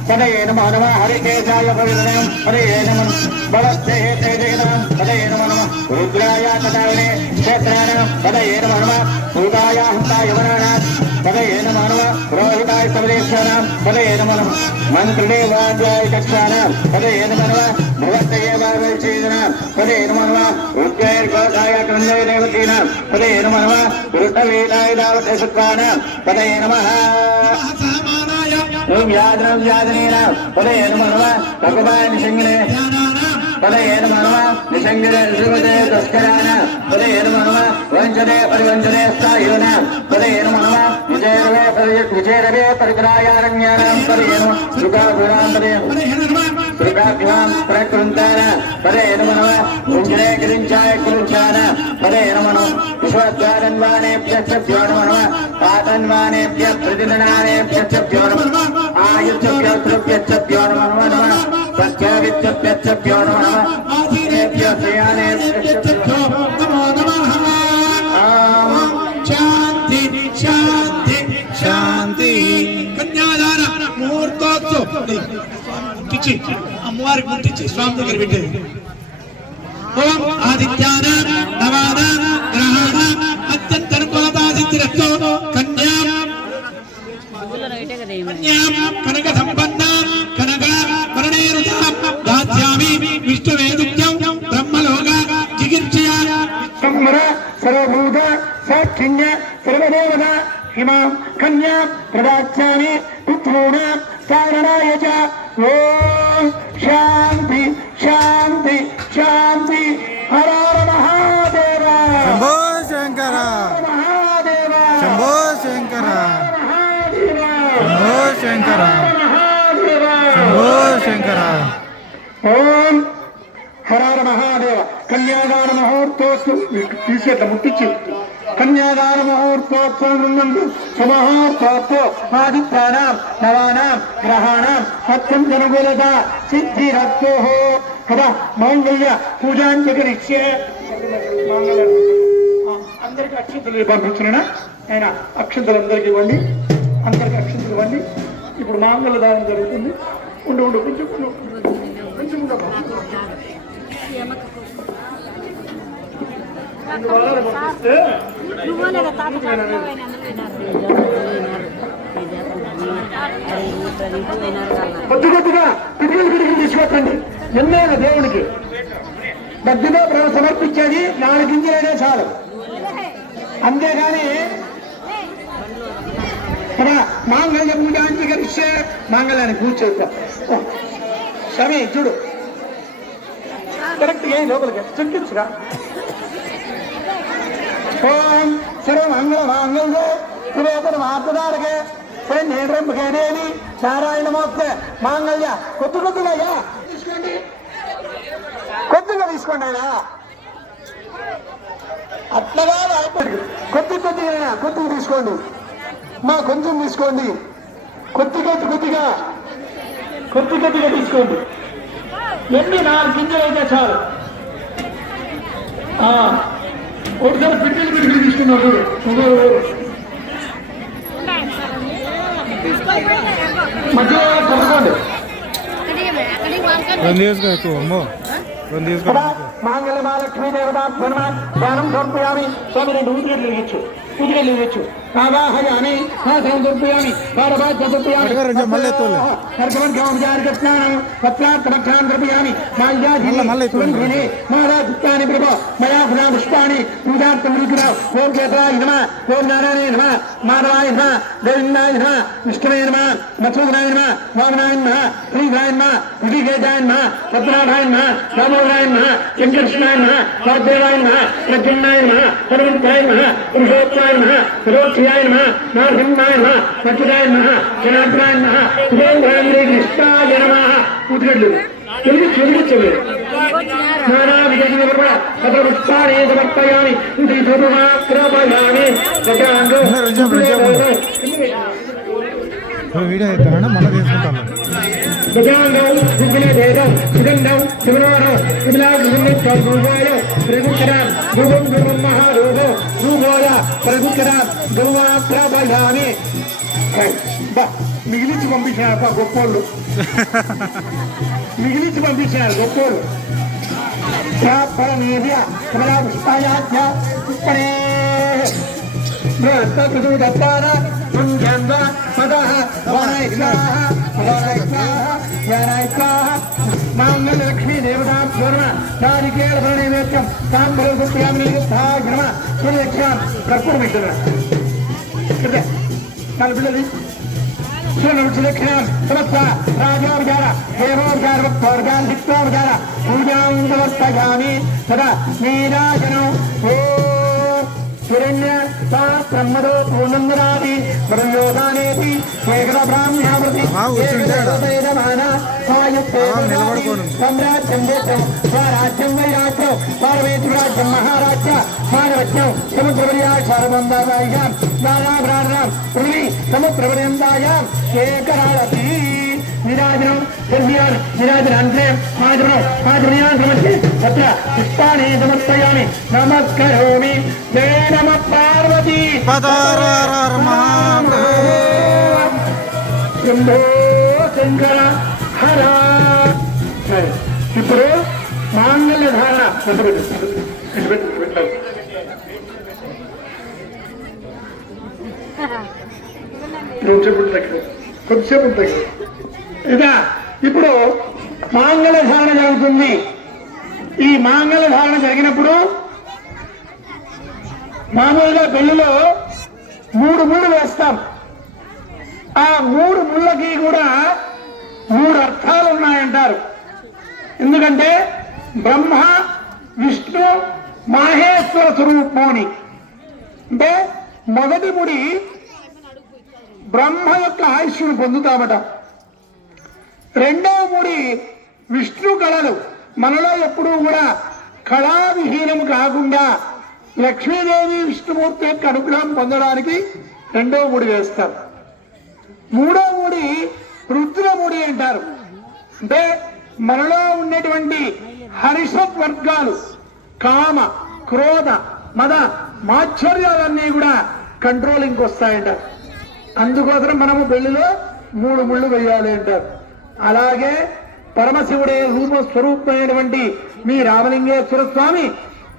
పదయే నమో నమ. హరికేశాయ పవిత్రాం పదయే నమః. బలస్తే తేజేనాం పదయే నమో నమ. రుద్రాయ తదావినే క్షేత్రాణాం పదయే నమో నమ. భూతాయ హంతాయ వరాణాం పదయే నమో నమ. పురోహితాయ సమరేశ్వరాం పదయే నమో నమ. మంత్రదేవాద్యాయ కక్షాణాం పదయే నమో నమ. భగవత్తయే వావేచీనాం పదయే నమో నమ. రుద్రైర్గోదాయ క్రందయ దేవతీనాం పదయే నమో నమ. వృత్తవేదాయ దావతే శుక్రాణాం పదయే నమః. వ్యాధనేనాం పదయే నమో నమ. భగవాన్ నిషంగినే పదయే నమో నమ. నిషంగిరే శ్రీమతే తస్కరాణాం పదయే నమో నమ. వంచనే పరివంచనే స్థాయూనాం పదయే నమో నమ. విజయరవే పరికరాయారణ్యానాం పదయే నమః. సుఖాభురాం పదయే సుఖాభ్యాం ప్రకృంతానాం పదయే నమో నమ. కుంజరే గిరించాయ కురుచానాం పదయే నమో నమ. విశ్వద్వారన్వానేభ్యో నమో నమ. పాతన్వానేభ్య ప్రతిదినానేభ్యో నమో నమ. ఆయుష్భ్యో నమో నమ. సత్యవిత్యభ్యో నమో నమ. ఆధీనేభ్య శ్రేయానేభ్యో నమో నమః. శాంతి శాంతి శాంతి. కన్యాదాన ముహూర్తోత్సవం ముట్టించి అమ్మవారికి ముట్టించి స్వామి దగ్గర పెట్టేది. ఓం ఆదిత్యాన నవాన గ్రహాణ అత్యంత అనుకూలతా సిద్ధిరస్తో కన్యా సంమర సర్వభూత సాక్షిణ్య సర్వదేవత హిమాం కన్యా ప్రదాచ్యామి పుత్రోణాం సారణాయ చ. ఓం శాంతి శాంతి శాంతి. హర హర మహాదేవ శంభో శంకర మహాదేవ శంభో శంకర మహాదేవ శంభో శంకర మహాదేవ. శంభో శంకర. ఓం హర మహాదేవ. కన్యాదాన మహోర్తోస్తు తీసేట్ల ముట్టించి కన్యాదాన మహోర్తోత్సవం సుమహోర్తోత్సవ ఆదిత్యానాం నవానాం గ్రహాణాం అత్యంతనుకూలత సిద్ధిరస్తో కదా మాంగళ్య పూజాంచకరిష్యే. అందరికి అక్షంతలు పంపించిన ఆయన అక్షంతలు అందరికి ఇవ్వండి, అందరికి అక్షంతలు ఇవ్వండి. ఇప్పుడు మాంగళ్య దానం జరుగుతుంది. ఉండు ఉండు కొంచెం కొంచెం ఉండమ్మా. పంపిస్తే కొద్ది కొద్దిగా పిడికిలు తీసుకొచ్చండి. ఎన్నైనా దేవునికి బద్దిలో సమర్పించేది 4 గింజలైనా చాలు. అంతేగాని కదా మాంగళ్య పూజాంచి కలిస్తే మాంగళ్యాన్ని పూజ చేస్తాం. స్వామి చూడు కరెక్ట్గా లోపలికి చుట్టించుగా. ఓం సర్వమంగళ మాంగళ్యే శివేతర మాతదారకే నేత్రంపకేదేవి నారాయణ మోక్ష మాంగళ్య. కొద్దిగా తీసుకోండి, కొద్దిగా తీసుకోండి. ఆయన అట్లగా కొద్దిగా తీసుకోండి. మా కొంచెం తీసుకోండి, కొద్దిగా తీసుకోండి. ఎన్ని 4 గింజలు అయితే చాలు. ఒకసారి పిడికిలు తీసుకున్నాడు. మధ్యలో తప్పకండి. అమ్మో మాంగళ్య మహాలక్ష్మీ దేవతాత్మన ధ్యానం సమర్పయామి. స్వామి 2 ఊపిరిగడ్డలు ఇవ్వచ్చు. ఆవాహయామి నాశనం సమర్పయామి. పత్రార్థమక్షాన్ని మాలాపుష్పాన్ని ప్రభ మయా గుణా పుష్పాన్ని పూజార్థం ఓం కేతరాయ నమ, ఓం నారాయణ నమ, మాధవాయ నమ, గోవిందాయ నమ, విష్ణువే నమ, మధుసూదనాయ నమ, వామనాయ నమ, శ్రీధాయ నమ, ఋషికేశాయ నమ, పద్మనాభాయ నమ, రామోదరాయ నమ, శంకర్షణాయ నమ, వాసుదేవాయ నమ, ప్రద్యుమ్నాయ నమ, హనుమంతాయ నమ, పురుషోత్తమాయ నమ, సరోక్షయాయ నమ, నారసింహాయ నమ, మచ్చుదాయ నమ, జనార్దనాయ నమ, సురేంద్రాయ కృష్ణాయ నమ. పూజలు వెలిగించలేదు. నానా విజయ పుష్పాన్ని సమర్పయామి. వీడియో అవుతానన్నా మళ్ళీ తీసుకుంటాను. గజాంగం సుగంధం సుగంధం శివనారం రూపం రూపం మహారూపో రూపోయ ప్రగుకరాం గౌవాప్రభయామి. మిగిలించి పంపించారు గొప్పోళ్ళు, మిగిలించి పంపించారు గొప్పోళ్ళు. మాంగళ్యలక్ష్మీ దేవతా నారికేళ నైవేద్యం సాంబరూపయామి సూర్యక్షాం కర్పూరం పెట్టారు. నాలుగు పిల్లలు సులక్షణం సమస్త రాజోపచార దేవోపచార భక్తోపచార చిత్తోపచార పూజాం సమర్పయామి. సదా నీరాజనం ఓ హిరణ్య బ్రహ్మదో పూర్ణందరాది బ్రహ్మోదానేతి ఏకద బ్రాహ్మణావృతి సామ్రాజ్యం దేశం స్వరాజ్యం వైరాజ్యం పార్వేశ్వరాజ్యం మహారాజ్య మానవజ్ఞం సముద్రపర్యాక్షారబంధాయాం నానాభ్రాణాం పృథివీ సముద్రపర్యంతాయాం ఏకరాళతి నిరాజనం నిరాజనాంతరే మాజనం సమస్య తత్ర పుష్పాణి సమర్పయామి. నమస్కరోమి. జయ నమ పార్వతీ శంభో శంకర హర. ఇప్పుడు మాంగళ్య ధార కొద్దిసేపు ఉంటుంది. ఇక ఇప్పుడు మాంగళ్య ధారణ జరుగుతుంది. ఈ మాంగళ్య ధారణ జరిగినప్పుడు మామూలుగా పెళ్లిలో 3 ముళ్ళు వేస్తాం. ఆ 3 ముళ్ళకి కూడా 3 అర్థాలు ఉన్నాయంటారు. ఎందుకంటే బ్రహ్మ విష్ణు మహేశ్వర స్వరూపమని. అంటే మొదటి ముడి బ్రహ్మ యొక్క ఆయుష్ను పొందుతామట. రెండవ ముడి విష్ణు కళలు, మనలో ఎప్పుడూ కూడా కళావిహీనము కాకుండా లక్ష్మీదేవి విష్ణుమూర్తి యొక్క అనుగ్రహం పొందడానికి రెండవ ముడి వేస్తారు. మూడవ ముడి రుద్రముడి అంటారు. అంటే మనలో ఉన్నటువంటి హరిషత్ వర్గాలు, కామ క్రోధ మద మాత్సర్యాలన్నీ కూడా కంట్రోలింగ్కి వస్తాయంటారు. అందుకోసం మనము పెళ్లిలో 3 ముళ్ళు వేయాలి అంటారు. అలాగే పరమశివుడే రూప స్వరూపమైనటువంటి మీ రామలింగేశ్వర స్వామి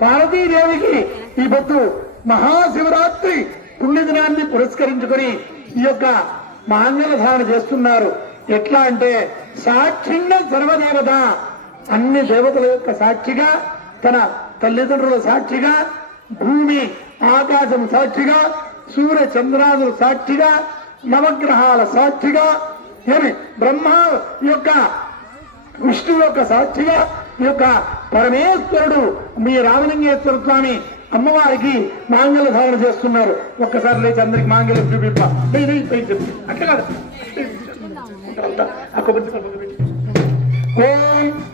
పార్వతీదేవికి ఈ పొద్దు మహాశివరాత్రి పుణ్యదినాన్ని పురస్కరించుకొని ఈ యొక్క మాంగళ్య ధారణ చేస్తున్నారు. ఎట్లా అంటే సాక్షిణ సర్వదేవత, అన్ని దేవతల యొక్క సాక్షిగా, తన తల్లిదండ్రుల సాక్షిగా, భూమి ఆకాశం సాక్షిగా, సూర్య చంద్రాదుల సాక్షిగా, నవగ్రహాల సాక్షిగా, ఏమి బ్రహ్మ యొక్క విష్ణు యొక్క సాక్షిగా ఈ యొక్క పరమేశ్వరుడు మీ రామలింగేశ్వర స్వామి అమ్మవారికి మాంగళ్య ధారణ చేస్తున్నారు. ఒక్కసారి లేచి అందరికి మాంగళ్యం చూపిప్ప. అట్లా కాదు,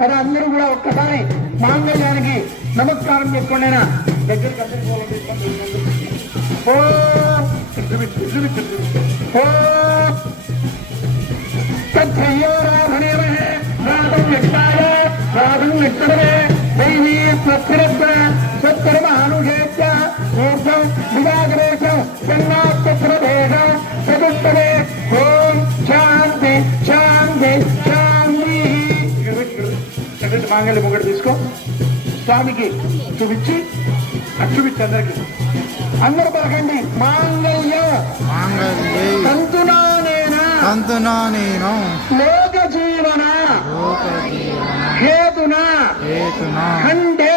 అది అందరూ కూడా ఒక్కసారి మాంగళ్యానికి నమస్కారం చేసుకోండినా. దగ్గరికి మాంగళ్య ముగ్గడు తీసుకో, స్వామికి చూపించి అటు చూపించి అందరూ పలకండి. మాంగళ్యం సంతునా నేను లోక జీవన హేతునా ఖండే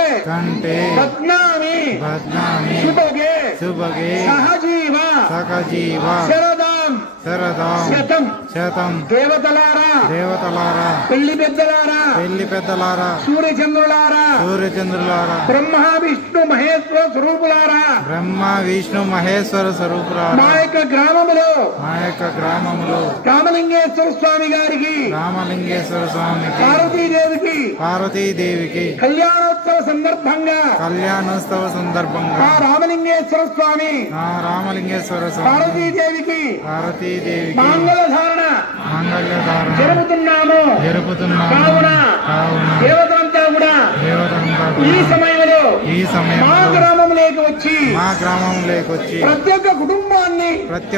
బద్నామి శుభగే సహజీవ శరదాం శతం దేవతలారా పెళ్లి పెద్దలారా సూర్యచంద్రులారా బ్రహ్మ విష్ణు మహేశ్వర స్వరూపులారా మా యొక్క గ్రామములో రామలింగేశ్వర స్వామి గారికి పార్వతీదేవికి కళ్యాణోత్సవ సందర్భంగా రామలింగేశ్వర స్వామి పార్వతీదేవికి మాంగళ్య ధారణ జరుపుతున్నాము. కావున దేవతలంతా కూడా ఈ సమయంలో మా గ్రామంలోకి వచ్చి ప్రతి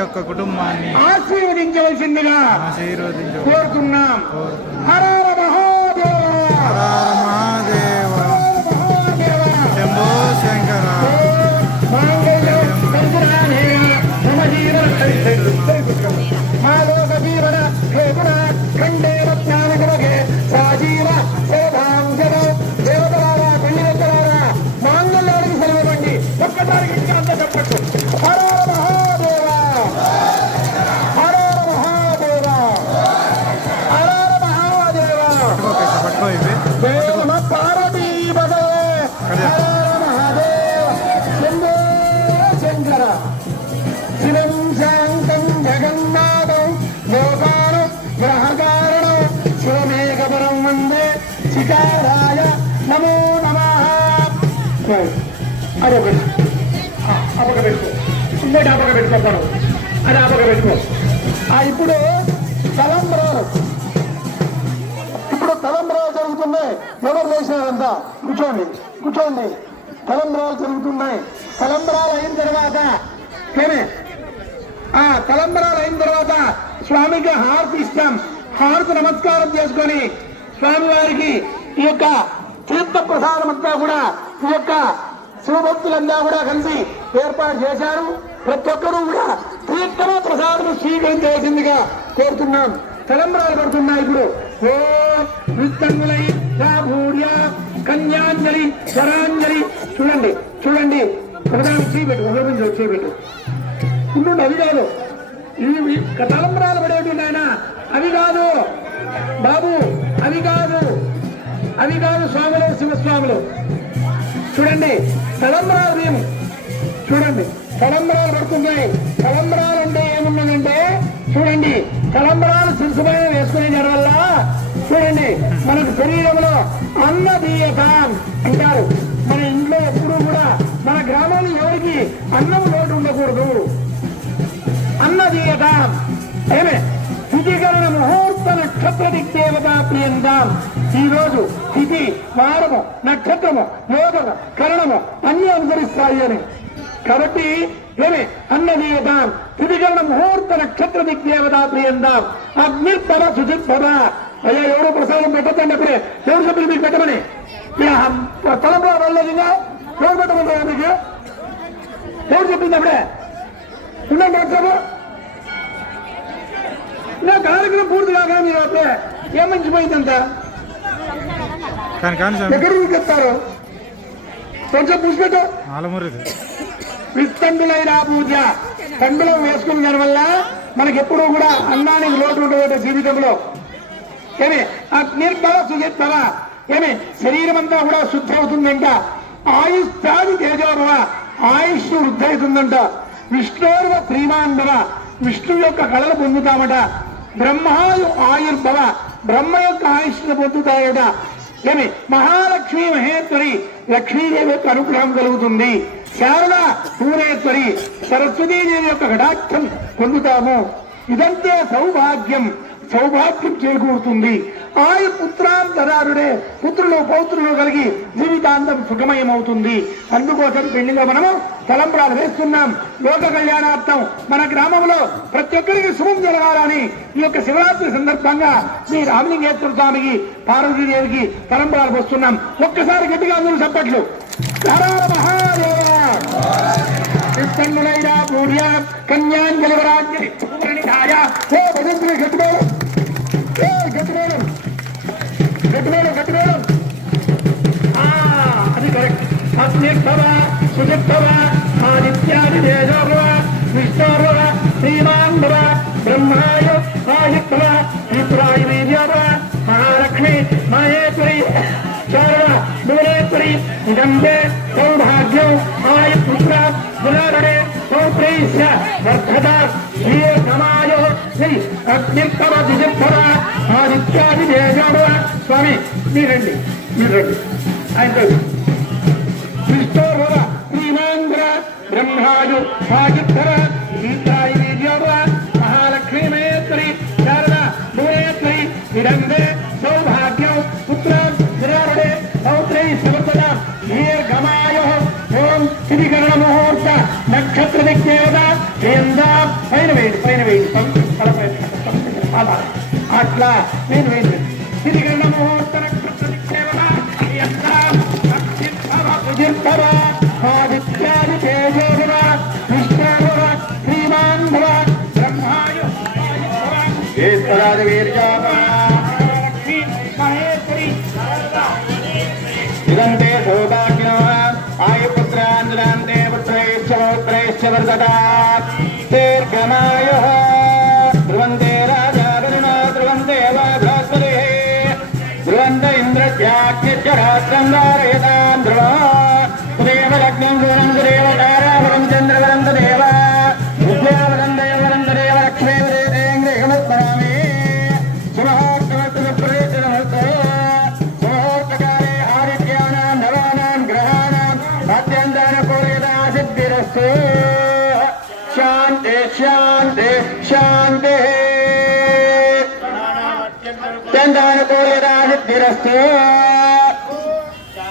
ఒక్క కుటుంబాన్ని ఆశీర్వదించవలసిందిగా కోరుతున్నాం. హర మహాదేవ శంభో శంకర. దేవతలారా పెళ్లి పెద్దలారా మాంగళ్యానికి సెలవివ్వండి. ఒక్కసారి అంత చెప్పట్టు. హర మహాదేవ హర మహాదేవ హర మహాదేవ దేవ పార్వతీ పదే హర మహాదేవ శంభో శంకర. శివం శాంతం జగన్నాథం లోకానం గ్రహకారణం శివమేకపరం వందే శిఖారాయ నమో నమః. అదొకటి అపకబెట్టుకో, ఇంకోటి అపకబెట్టుకోతాను, అది అపకబెట్టుకో. ఇప్పుడు తలంబ్రాలు జరుగుతున్నాయి. ఎవరు లేచినారంతా కూర్చోండి. తలంబ్రాలు జరుగుతున్నాయి. తలంబ్రాలు అయిన తర్వాత స్వామికి హారతి ఇస్తాం. హారతి నమస్కారం చేసుకొని స్వామి వారికి ఈ యొక్క తీర్థ ప్రసాదం అంతా కూడా ఈ యొక్క శివభక్తులంతా కూడా కలిసి ఏర్పాటు చేశారు. ప్రతి ఒక్కరూ కూడా తీర్థ ప్రసాదం స్వీకరించవలసిందిగా కోరుతున్నాం. తలంబ్రాలు పడుతున్నాయి. ఇప్పుడు ఓ విత్తంగులై భూర్య కన్యాంజలి స్వరాంజలి. చూడండి ఒకదానికి చేయబెట్టు, ఒకదానికి చేయబెట్టు. ఉండు, అవి కాదు, ఇవి తలంబరాలు పడేవి నాయన, అవి కాదు బాబు, అవి కాదు, అవి కాదు స్వాములు, శివస్వాములు. చూడండి తలంబరాలు మేము చూడండి, తలంబరాలు పడుతున్నాయి. తలంబరాలు అంటే ఏమున్నదంటే చూడండి, తలంబరాలు శిరసుపై వేసుకునే దాని వల్ల చూడండి మనకు శరీరంలో అన్నదీయతాం అంటారు. మన ఇంట్లో ఎప్పుడూ కూడా మన గ్రామంలో ఎవరికి అన్నం లోటు ఉండకూడదు. అన్నదీయతాం ఏమే తిథికరణ ముహూర్త నక్షత్ర దిగ్దేవతా ప్రియంతాం. ఈ రోజు తిథి, వారము, నక్షత్రము, యోగము, కరణము అన్ని అనుసరిస్తాయి అని. కాబట్టి ఏమే అన్నదీయతాం తిథికరణ ముహూర్త నక్షత్ర దిగ్దేవతా ప్రియంతాం. అగ్నిర్భవ శుచిర్భవ. అయ్యా ఎవరో ప్రసాదం పెట్టద్దండి, అప్పుడే ఎవరు చెప్పి మీకు పెట్టమని తలంలో వెళ్ళలేదుగా ఎవరు పెట్టమంటారు? మీకు ఎవరు చెప్పింది? అప్పుడే ఉండండి డాక్టర్, నా కార్యక్రమం పూర్తి కాగా మీరు అప్పుడే ఏం మంచిపోయిందంట ఎక్కడ చెప్తారు? కొంచెం పూసిపెట్టు. విస్తండులైన పూజ తండ్రులం వేసుకున్న దాని వల్ల మనకి ఎప్పుడూ కూడా అన్నానికి లోటు ఉండదు జీవితంలో. ఏమి నిర్భవ సుజిత్భవ, ఏమి శరీరం అంతా కూడా శుద్ధి అవుతుందంట. ఆయుష్టాది తేజోభవ, ఆయుష్ వృద్ధి అవుతుందంట. విష్ణోర్వ శ్రీమాన్భవ, విష్ణు యొక్క కళలు పొందుతామట. బ్రహ్మాయు ఆయుర్భవ, బ్రహ్మ యొక్క ఆయుష్ను పొందుతాయట. ఏమి మహాలక్ష్మీ మహేశ్వరి, లక్ష్మీదేవి యొక్క అనుగ్రహం కలుగుతుంది. శారద పూరేశ్వరి, సరస్వతీదేవి యొక్క కటాక్షం పొందుతాము. ఇదంతే సౌభాగ్యం, సౌభాగ్యం చేకూరుతుంది. ఆయు పుత్రాంతరారుడే, పుత్రులు పౌత్రులు కలిగి జీవితాంతం సుఖమయమవుతుంది. అందుకోసం పెళ్లిలో మనము తలంబ్రాలు వేస్తున్నాం. లోక కళ్యాణార్థం మన గ్రామంలో ప్రతి ఒక్కరికి శుభం జరగాలని ఈ యొక్క శివరాత్రి సందర్భంగా మీ రామలింగేశ్వర స్వామికి, పార్వతీదేవికి తలంబ్రాలు వస్తున్నాం. ఒక్కసారి గట్టిగా అందరూ చప్పట్లు. మహాదేవ పూర్య కన్యాంజలివరాజ్ఞి అది కరెక్ట్. అగ్నిర్భవ సుజిత్భవ ఆదిత్యాది తేజోభవ విష్ణోర్భవ శ్రీమాన్భవ బ్రహ్మాయ ఆయుర్భవ త్రిపురాయ వీర్యోభవ మహాలక్ష్మి మహేశ్వరి శారద భువనేశ్వరి. ఇదంతే సౌభాగ్యం ఆయు పుత్ర పునరుడే పౌత్రైశ్చ వర్ధత శ్రీయమాయో శ్రీ అగ్నిర్భవ సుజిత్భవ ఆదిత్యాది తేజోభవ. స్వామి మీరండి, మీరండి. ఆయన విష్ణోర్భవ శ్రీమాంధ్ర బ్రహ్మాయు ఆయుర్ధర గీతాయ వీర్యోభవ మహాలక్ష్మీ మహేశ్వరి శారద భువనేశ్వరి. ఇదంతే సౌభాగ్యం పుత్ర పునరుడే పౌత్రై సమర్థత దీర్ఘమాయో. ఓం తిథికరణ ముహూర్త నక్షత్ర దిగ్దేవత ప్రియందా. పైన వేయండి, పైన వేయండి, అట్లా నేను వేయండి. తిథికరణ ముహూర్త నక్షత్ర దిగ్దేవత ప్రియందా సుజిర్భవ ఆదిత్యాది తేజోభవ విష్ణోభవ శ్రీమాన్భవ బ్రహ్మాయ ఈశ్వరాది వీర్యోభవ లక్ష్మీ మహేశ్వరి. ఇదంతే సౌభాగ్యం ఆయుపుత్రాంజనాంతే పుత్రైశ్చ పౌత్రైశ్చ వర్ధతాత్ దీర్ఘమాయుః. ధ్రువంతే రాజా గరుణో ధ్రువంతే బృహస్పతిః ధ్రువంత ఇంద్రస్యాగ్నిశ్చ రాష్ట్రం ధారయతాం ధ్రువో. తదేవ లగ్నం గుణం తదేవ తారావరం చంద్రవరం తదేవ విద్యావరం దైవవరం తదేవ లక్ష్మీవరేంద్రియమస్మరామి. సుముహూర్తకాలే ఆదిత్యానాం నవానాం గ్రహాణాం అత్యంతానుకూల్యతా సిద్ధిరస్తు. శాంతి శాంతి శాంతి. అత్యంతానుకూల్యతా సిద్ధిరస్తు.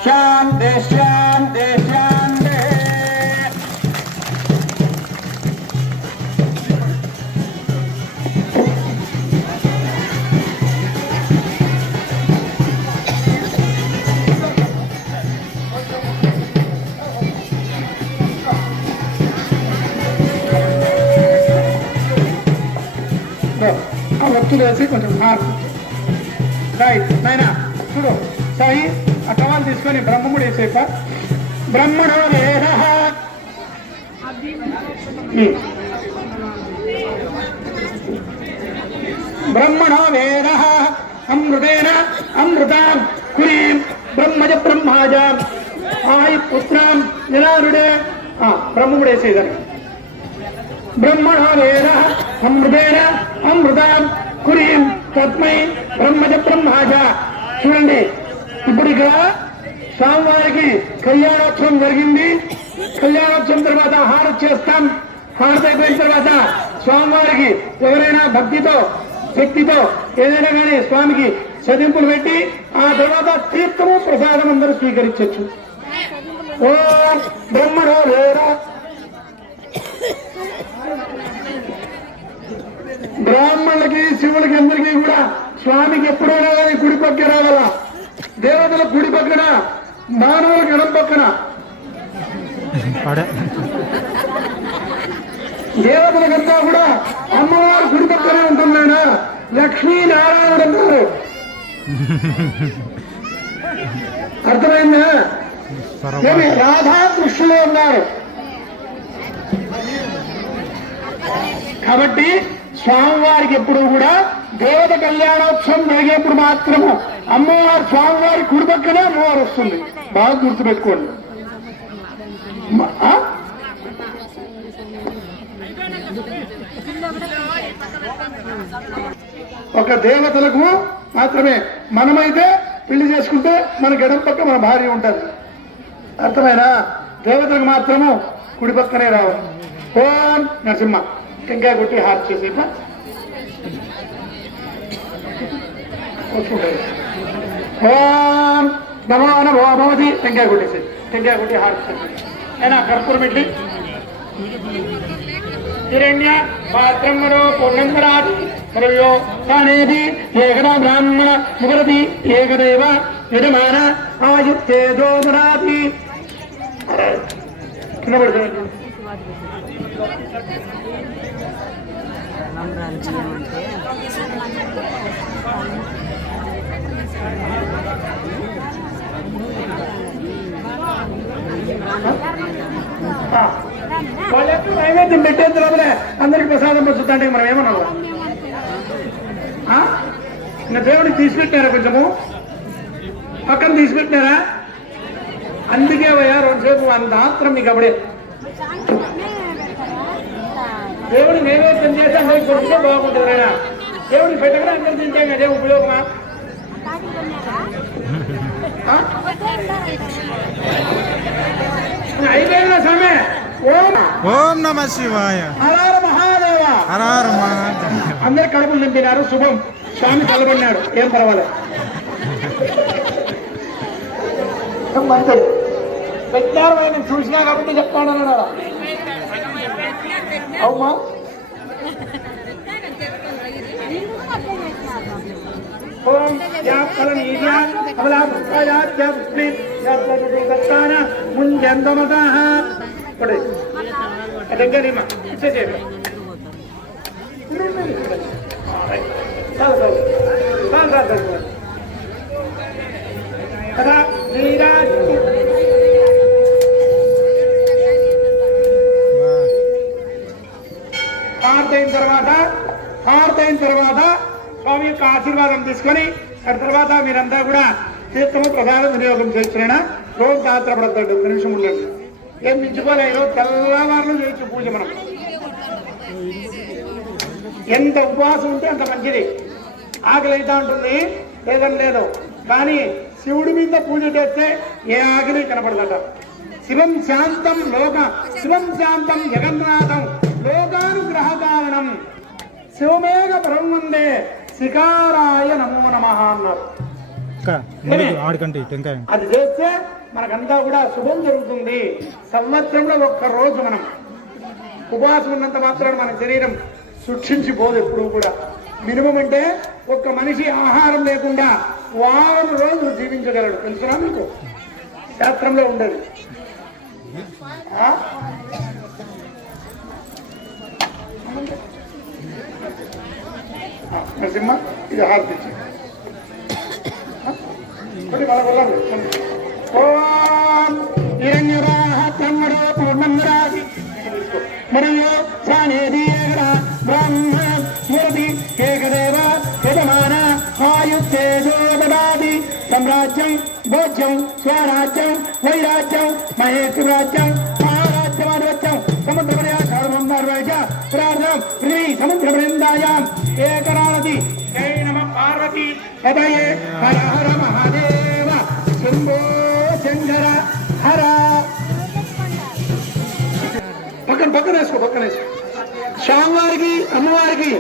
శాంతి శాంతి శాంతి. ఆ వస్తువులు వేసి కొంచెం మార్పు. రైట్ నాయన చూడు సాయి, ఆ టవాలు తీసుకొని బ్రహ్మముడు వేసేప. బ్రహ్మణో దేహ బ్రహ్మణో వేద అమృతేన అమృతాం కురీం బ్రహ్మజ బ్రహ్మాజ ఆయి పుత్రాం నిరారుడే బ్రహ్మముడేసేదని బ్రహ్మణో వేద అమృతేన అమృతాం కురీం తస్మై బ్రహ్మజ బ్రహ్మాజ. చూడండి, ఇప్పుడు ఇక్కడ స్వామివారికి కళ్యాణోత్సవం జరిగింది. కళ్యాణోత్సవం తర్వాత హారతి చేస్తాం. హారతి అయిపోయిన తర్వాత స్వామివారికి ఎవరైనా భక్తితో శక్తితో ఏదైనా కానీ స్వామికి చదింపులు పెట్టి ఆ తర్వాత తీర్థము ప్రసాదం అందరూ స్వీకరించవచ్చు. ఓం బ్రహ్మణో వేద బ్రాహ్మణులకి శివులకి అందరికీ కూడా స్వామికి ఎప్పుడైనా కానీ కుడి పక్క రావాల. దేవతల కుడి పక్కన, మానవుల ఎడం పక్కన. దేవతలకంతా కూడా అమ్మవారు కుడి పక్కనే ఉంటున్నాడా. లక్ష్మీనారాయణుడు అన్నారు. అర్థమైందా? ఏమి రాధాకృష్ణులు ఉన్నారు. కాబట్టి స్వామివారికి ఎప్పుడు కూడా దేవత కళ్యాణోత్సవం జరిగేప్పుడు మాత్రము అమ్మవారు స్వామివారి కుడి పక్కనే అమ్మవారు వస్తుంది. బాగా గుర్తుపెట్టుకోండి. ఒక దేవతలకు మాత్రమే. మనమైతే పెళ్లి చేసుకుంటే మన గడం పక్క మన భార్య ఉంటుంది. అర్థమైనా? దేవతలకు మాత్రము కుడి పక్కనే రావాలి. ఓం నరసింహ టెంకాయ కొట్టి హారతి చేసి ఓం నమో నమో భవతి టెంకాయ కొట్టేసి టెంకాయ కొట్టి హారతి చేసి అయినా కర్పూరం పెట్టి హిరణ్య పాత్రమ్మలో పూర్ణంతరాది ద్రవ్యో కానేది ఏకదా బ్రాహ్మణ ముగరతి ఏకదేవ యజమాన ఆయుత్తేజోదరాది. కింద పడుతుంది. వాళ్ళకి నైవేద్యం పెట్టేన తర్వాతనే అందరికి ప్రసాదం వచ్చుద్దంటే మనం ఏమన్నా ఇంకా దేవుడికి తీసిపెట్టినారా? కొంచెము పక్కన తీసిపెట్టినారా? అందుకే అయ్యా రెండుసేపు అంత ఆత్రం మీకు అప్పుడే దేవుడి నైవేద్యం చేసి అందరికి కొడితే బాగుంటుంది. అయినా దేవుడికి పెట్టకుండా అందరు తింటే అదే ఉపయోగమా? అయిపోయిన సమయం. ఓం నమ శివాయ. హర మహాదేవ. హర మహాదేవ. అందరు కడుపులు నింపినారు. శుభం. స్వామి కలబడినాడు. ఏం పర్వాలేదు. పెట్టారు. నేను చూసినా కాబట్టి చెప్తాను అన్నాడు. అవుమా? ఓం ముందెందమత దగ్గరమా ఇచ్చేసేది కదా. హారతైన తర్వాత స్వామి యొక్క ఆశీర్వాదం తీసుకొని ఆ తర్వాత మీరంతా కూడా తీర్థము ప్రధాన వినియోగం చేస్తున్నా. రోజు తాత్రపడతాడు. నిమిషం ఉండండి. ఏం మించుకోలేదు. తెల్లవారులు చేయొచ్చు పూజ. మనం ఎంత ఉపవాసం ఉంటే అంత మంచిది. ఆకలి అయితే ఉంటుంది, లేదని లేదు. కానీ శివుడి మీద పూజ చేస్తే ఏ ఆకలి కనపడదట. శివం శాంతం జగన్నాథం లోకానుగ్రహ కారణం శివమేఘ బ్రహ్మందే శిఖారాయ నమో నమః అన్నారు. అది చేస్తే మనకంతా కూడా శుభం జరుగుతుంది. సంవత్సరంలో ఒక్క రోజు మనం ఉపవాసం ఉన్నంత మాత్రాన మన శరీరం సృష్టించిపోదు. ఎప్పుడు కూడా మినిమం అంటే ఒక్క మనిషి ఆహారం లేకుండా వారం రోజులు జీవించగలడు. తెలుసునా మీకు? శాస్త్రంలో ఉండదు. నరసింహ ఇది హారతి ఓం హిరణ్యరాహ బ్రహ్మడో పూర్ణందరాది మరియు రాజ్యం స్వరాజ్యం వైరాజ్యం మహేశ్వర రాజ్యం మహారాజ్యం ఆధిపత్యం సముద్ర ప్రార్థం శ్రీ సముద్ర బృందాయాం ఏకరాణతి జై నమ పార్వతి హృదయే హర హర మహాదేవ శంభో శంకర హర పక్కన వేసుకో స్వామివారికి అమ్మవారికి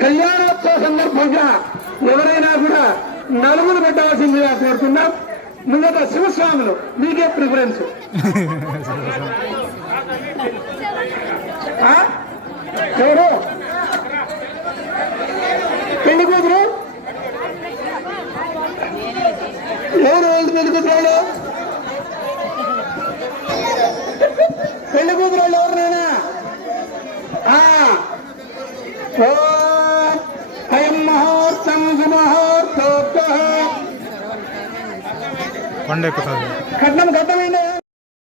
కళ్యాణోత్సవ సందర్భంగా ఎవరైనా కూడా నలుగురు పెట్టవలసిందిగా కోరుతున్నాం. ముందట శివస్వాములు మీకే ప్రిఫరెన్స్. ఎవరు పెళ్లి కూతురు ఎవరు పెళ్లి కూతురు పెళ్లి కూతురు వాళ్ళు ఎవరు నేనా అయం ముహూర్తం సుముహూర్తోక్త కొండెక్కుతుంది కట్నం గతమైందే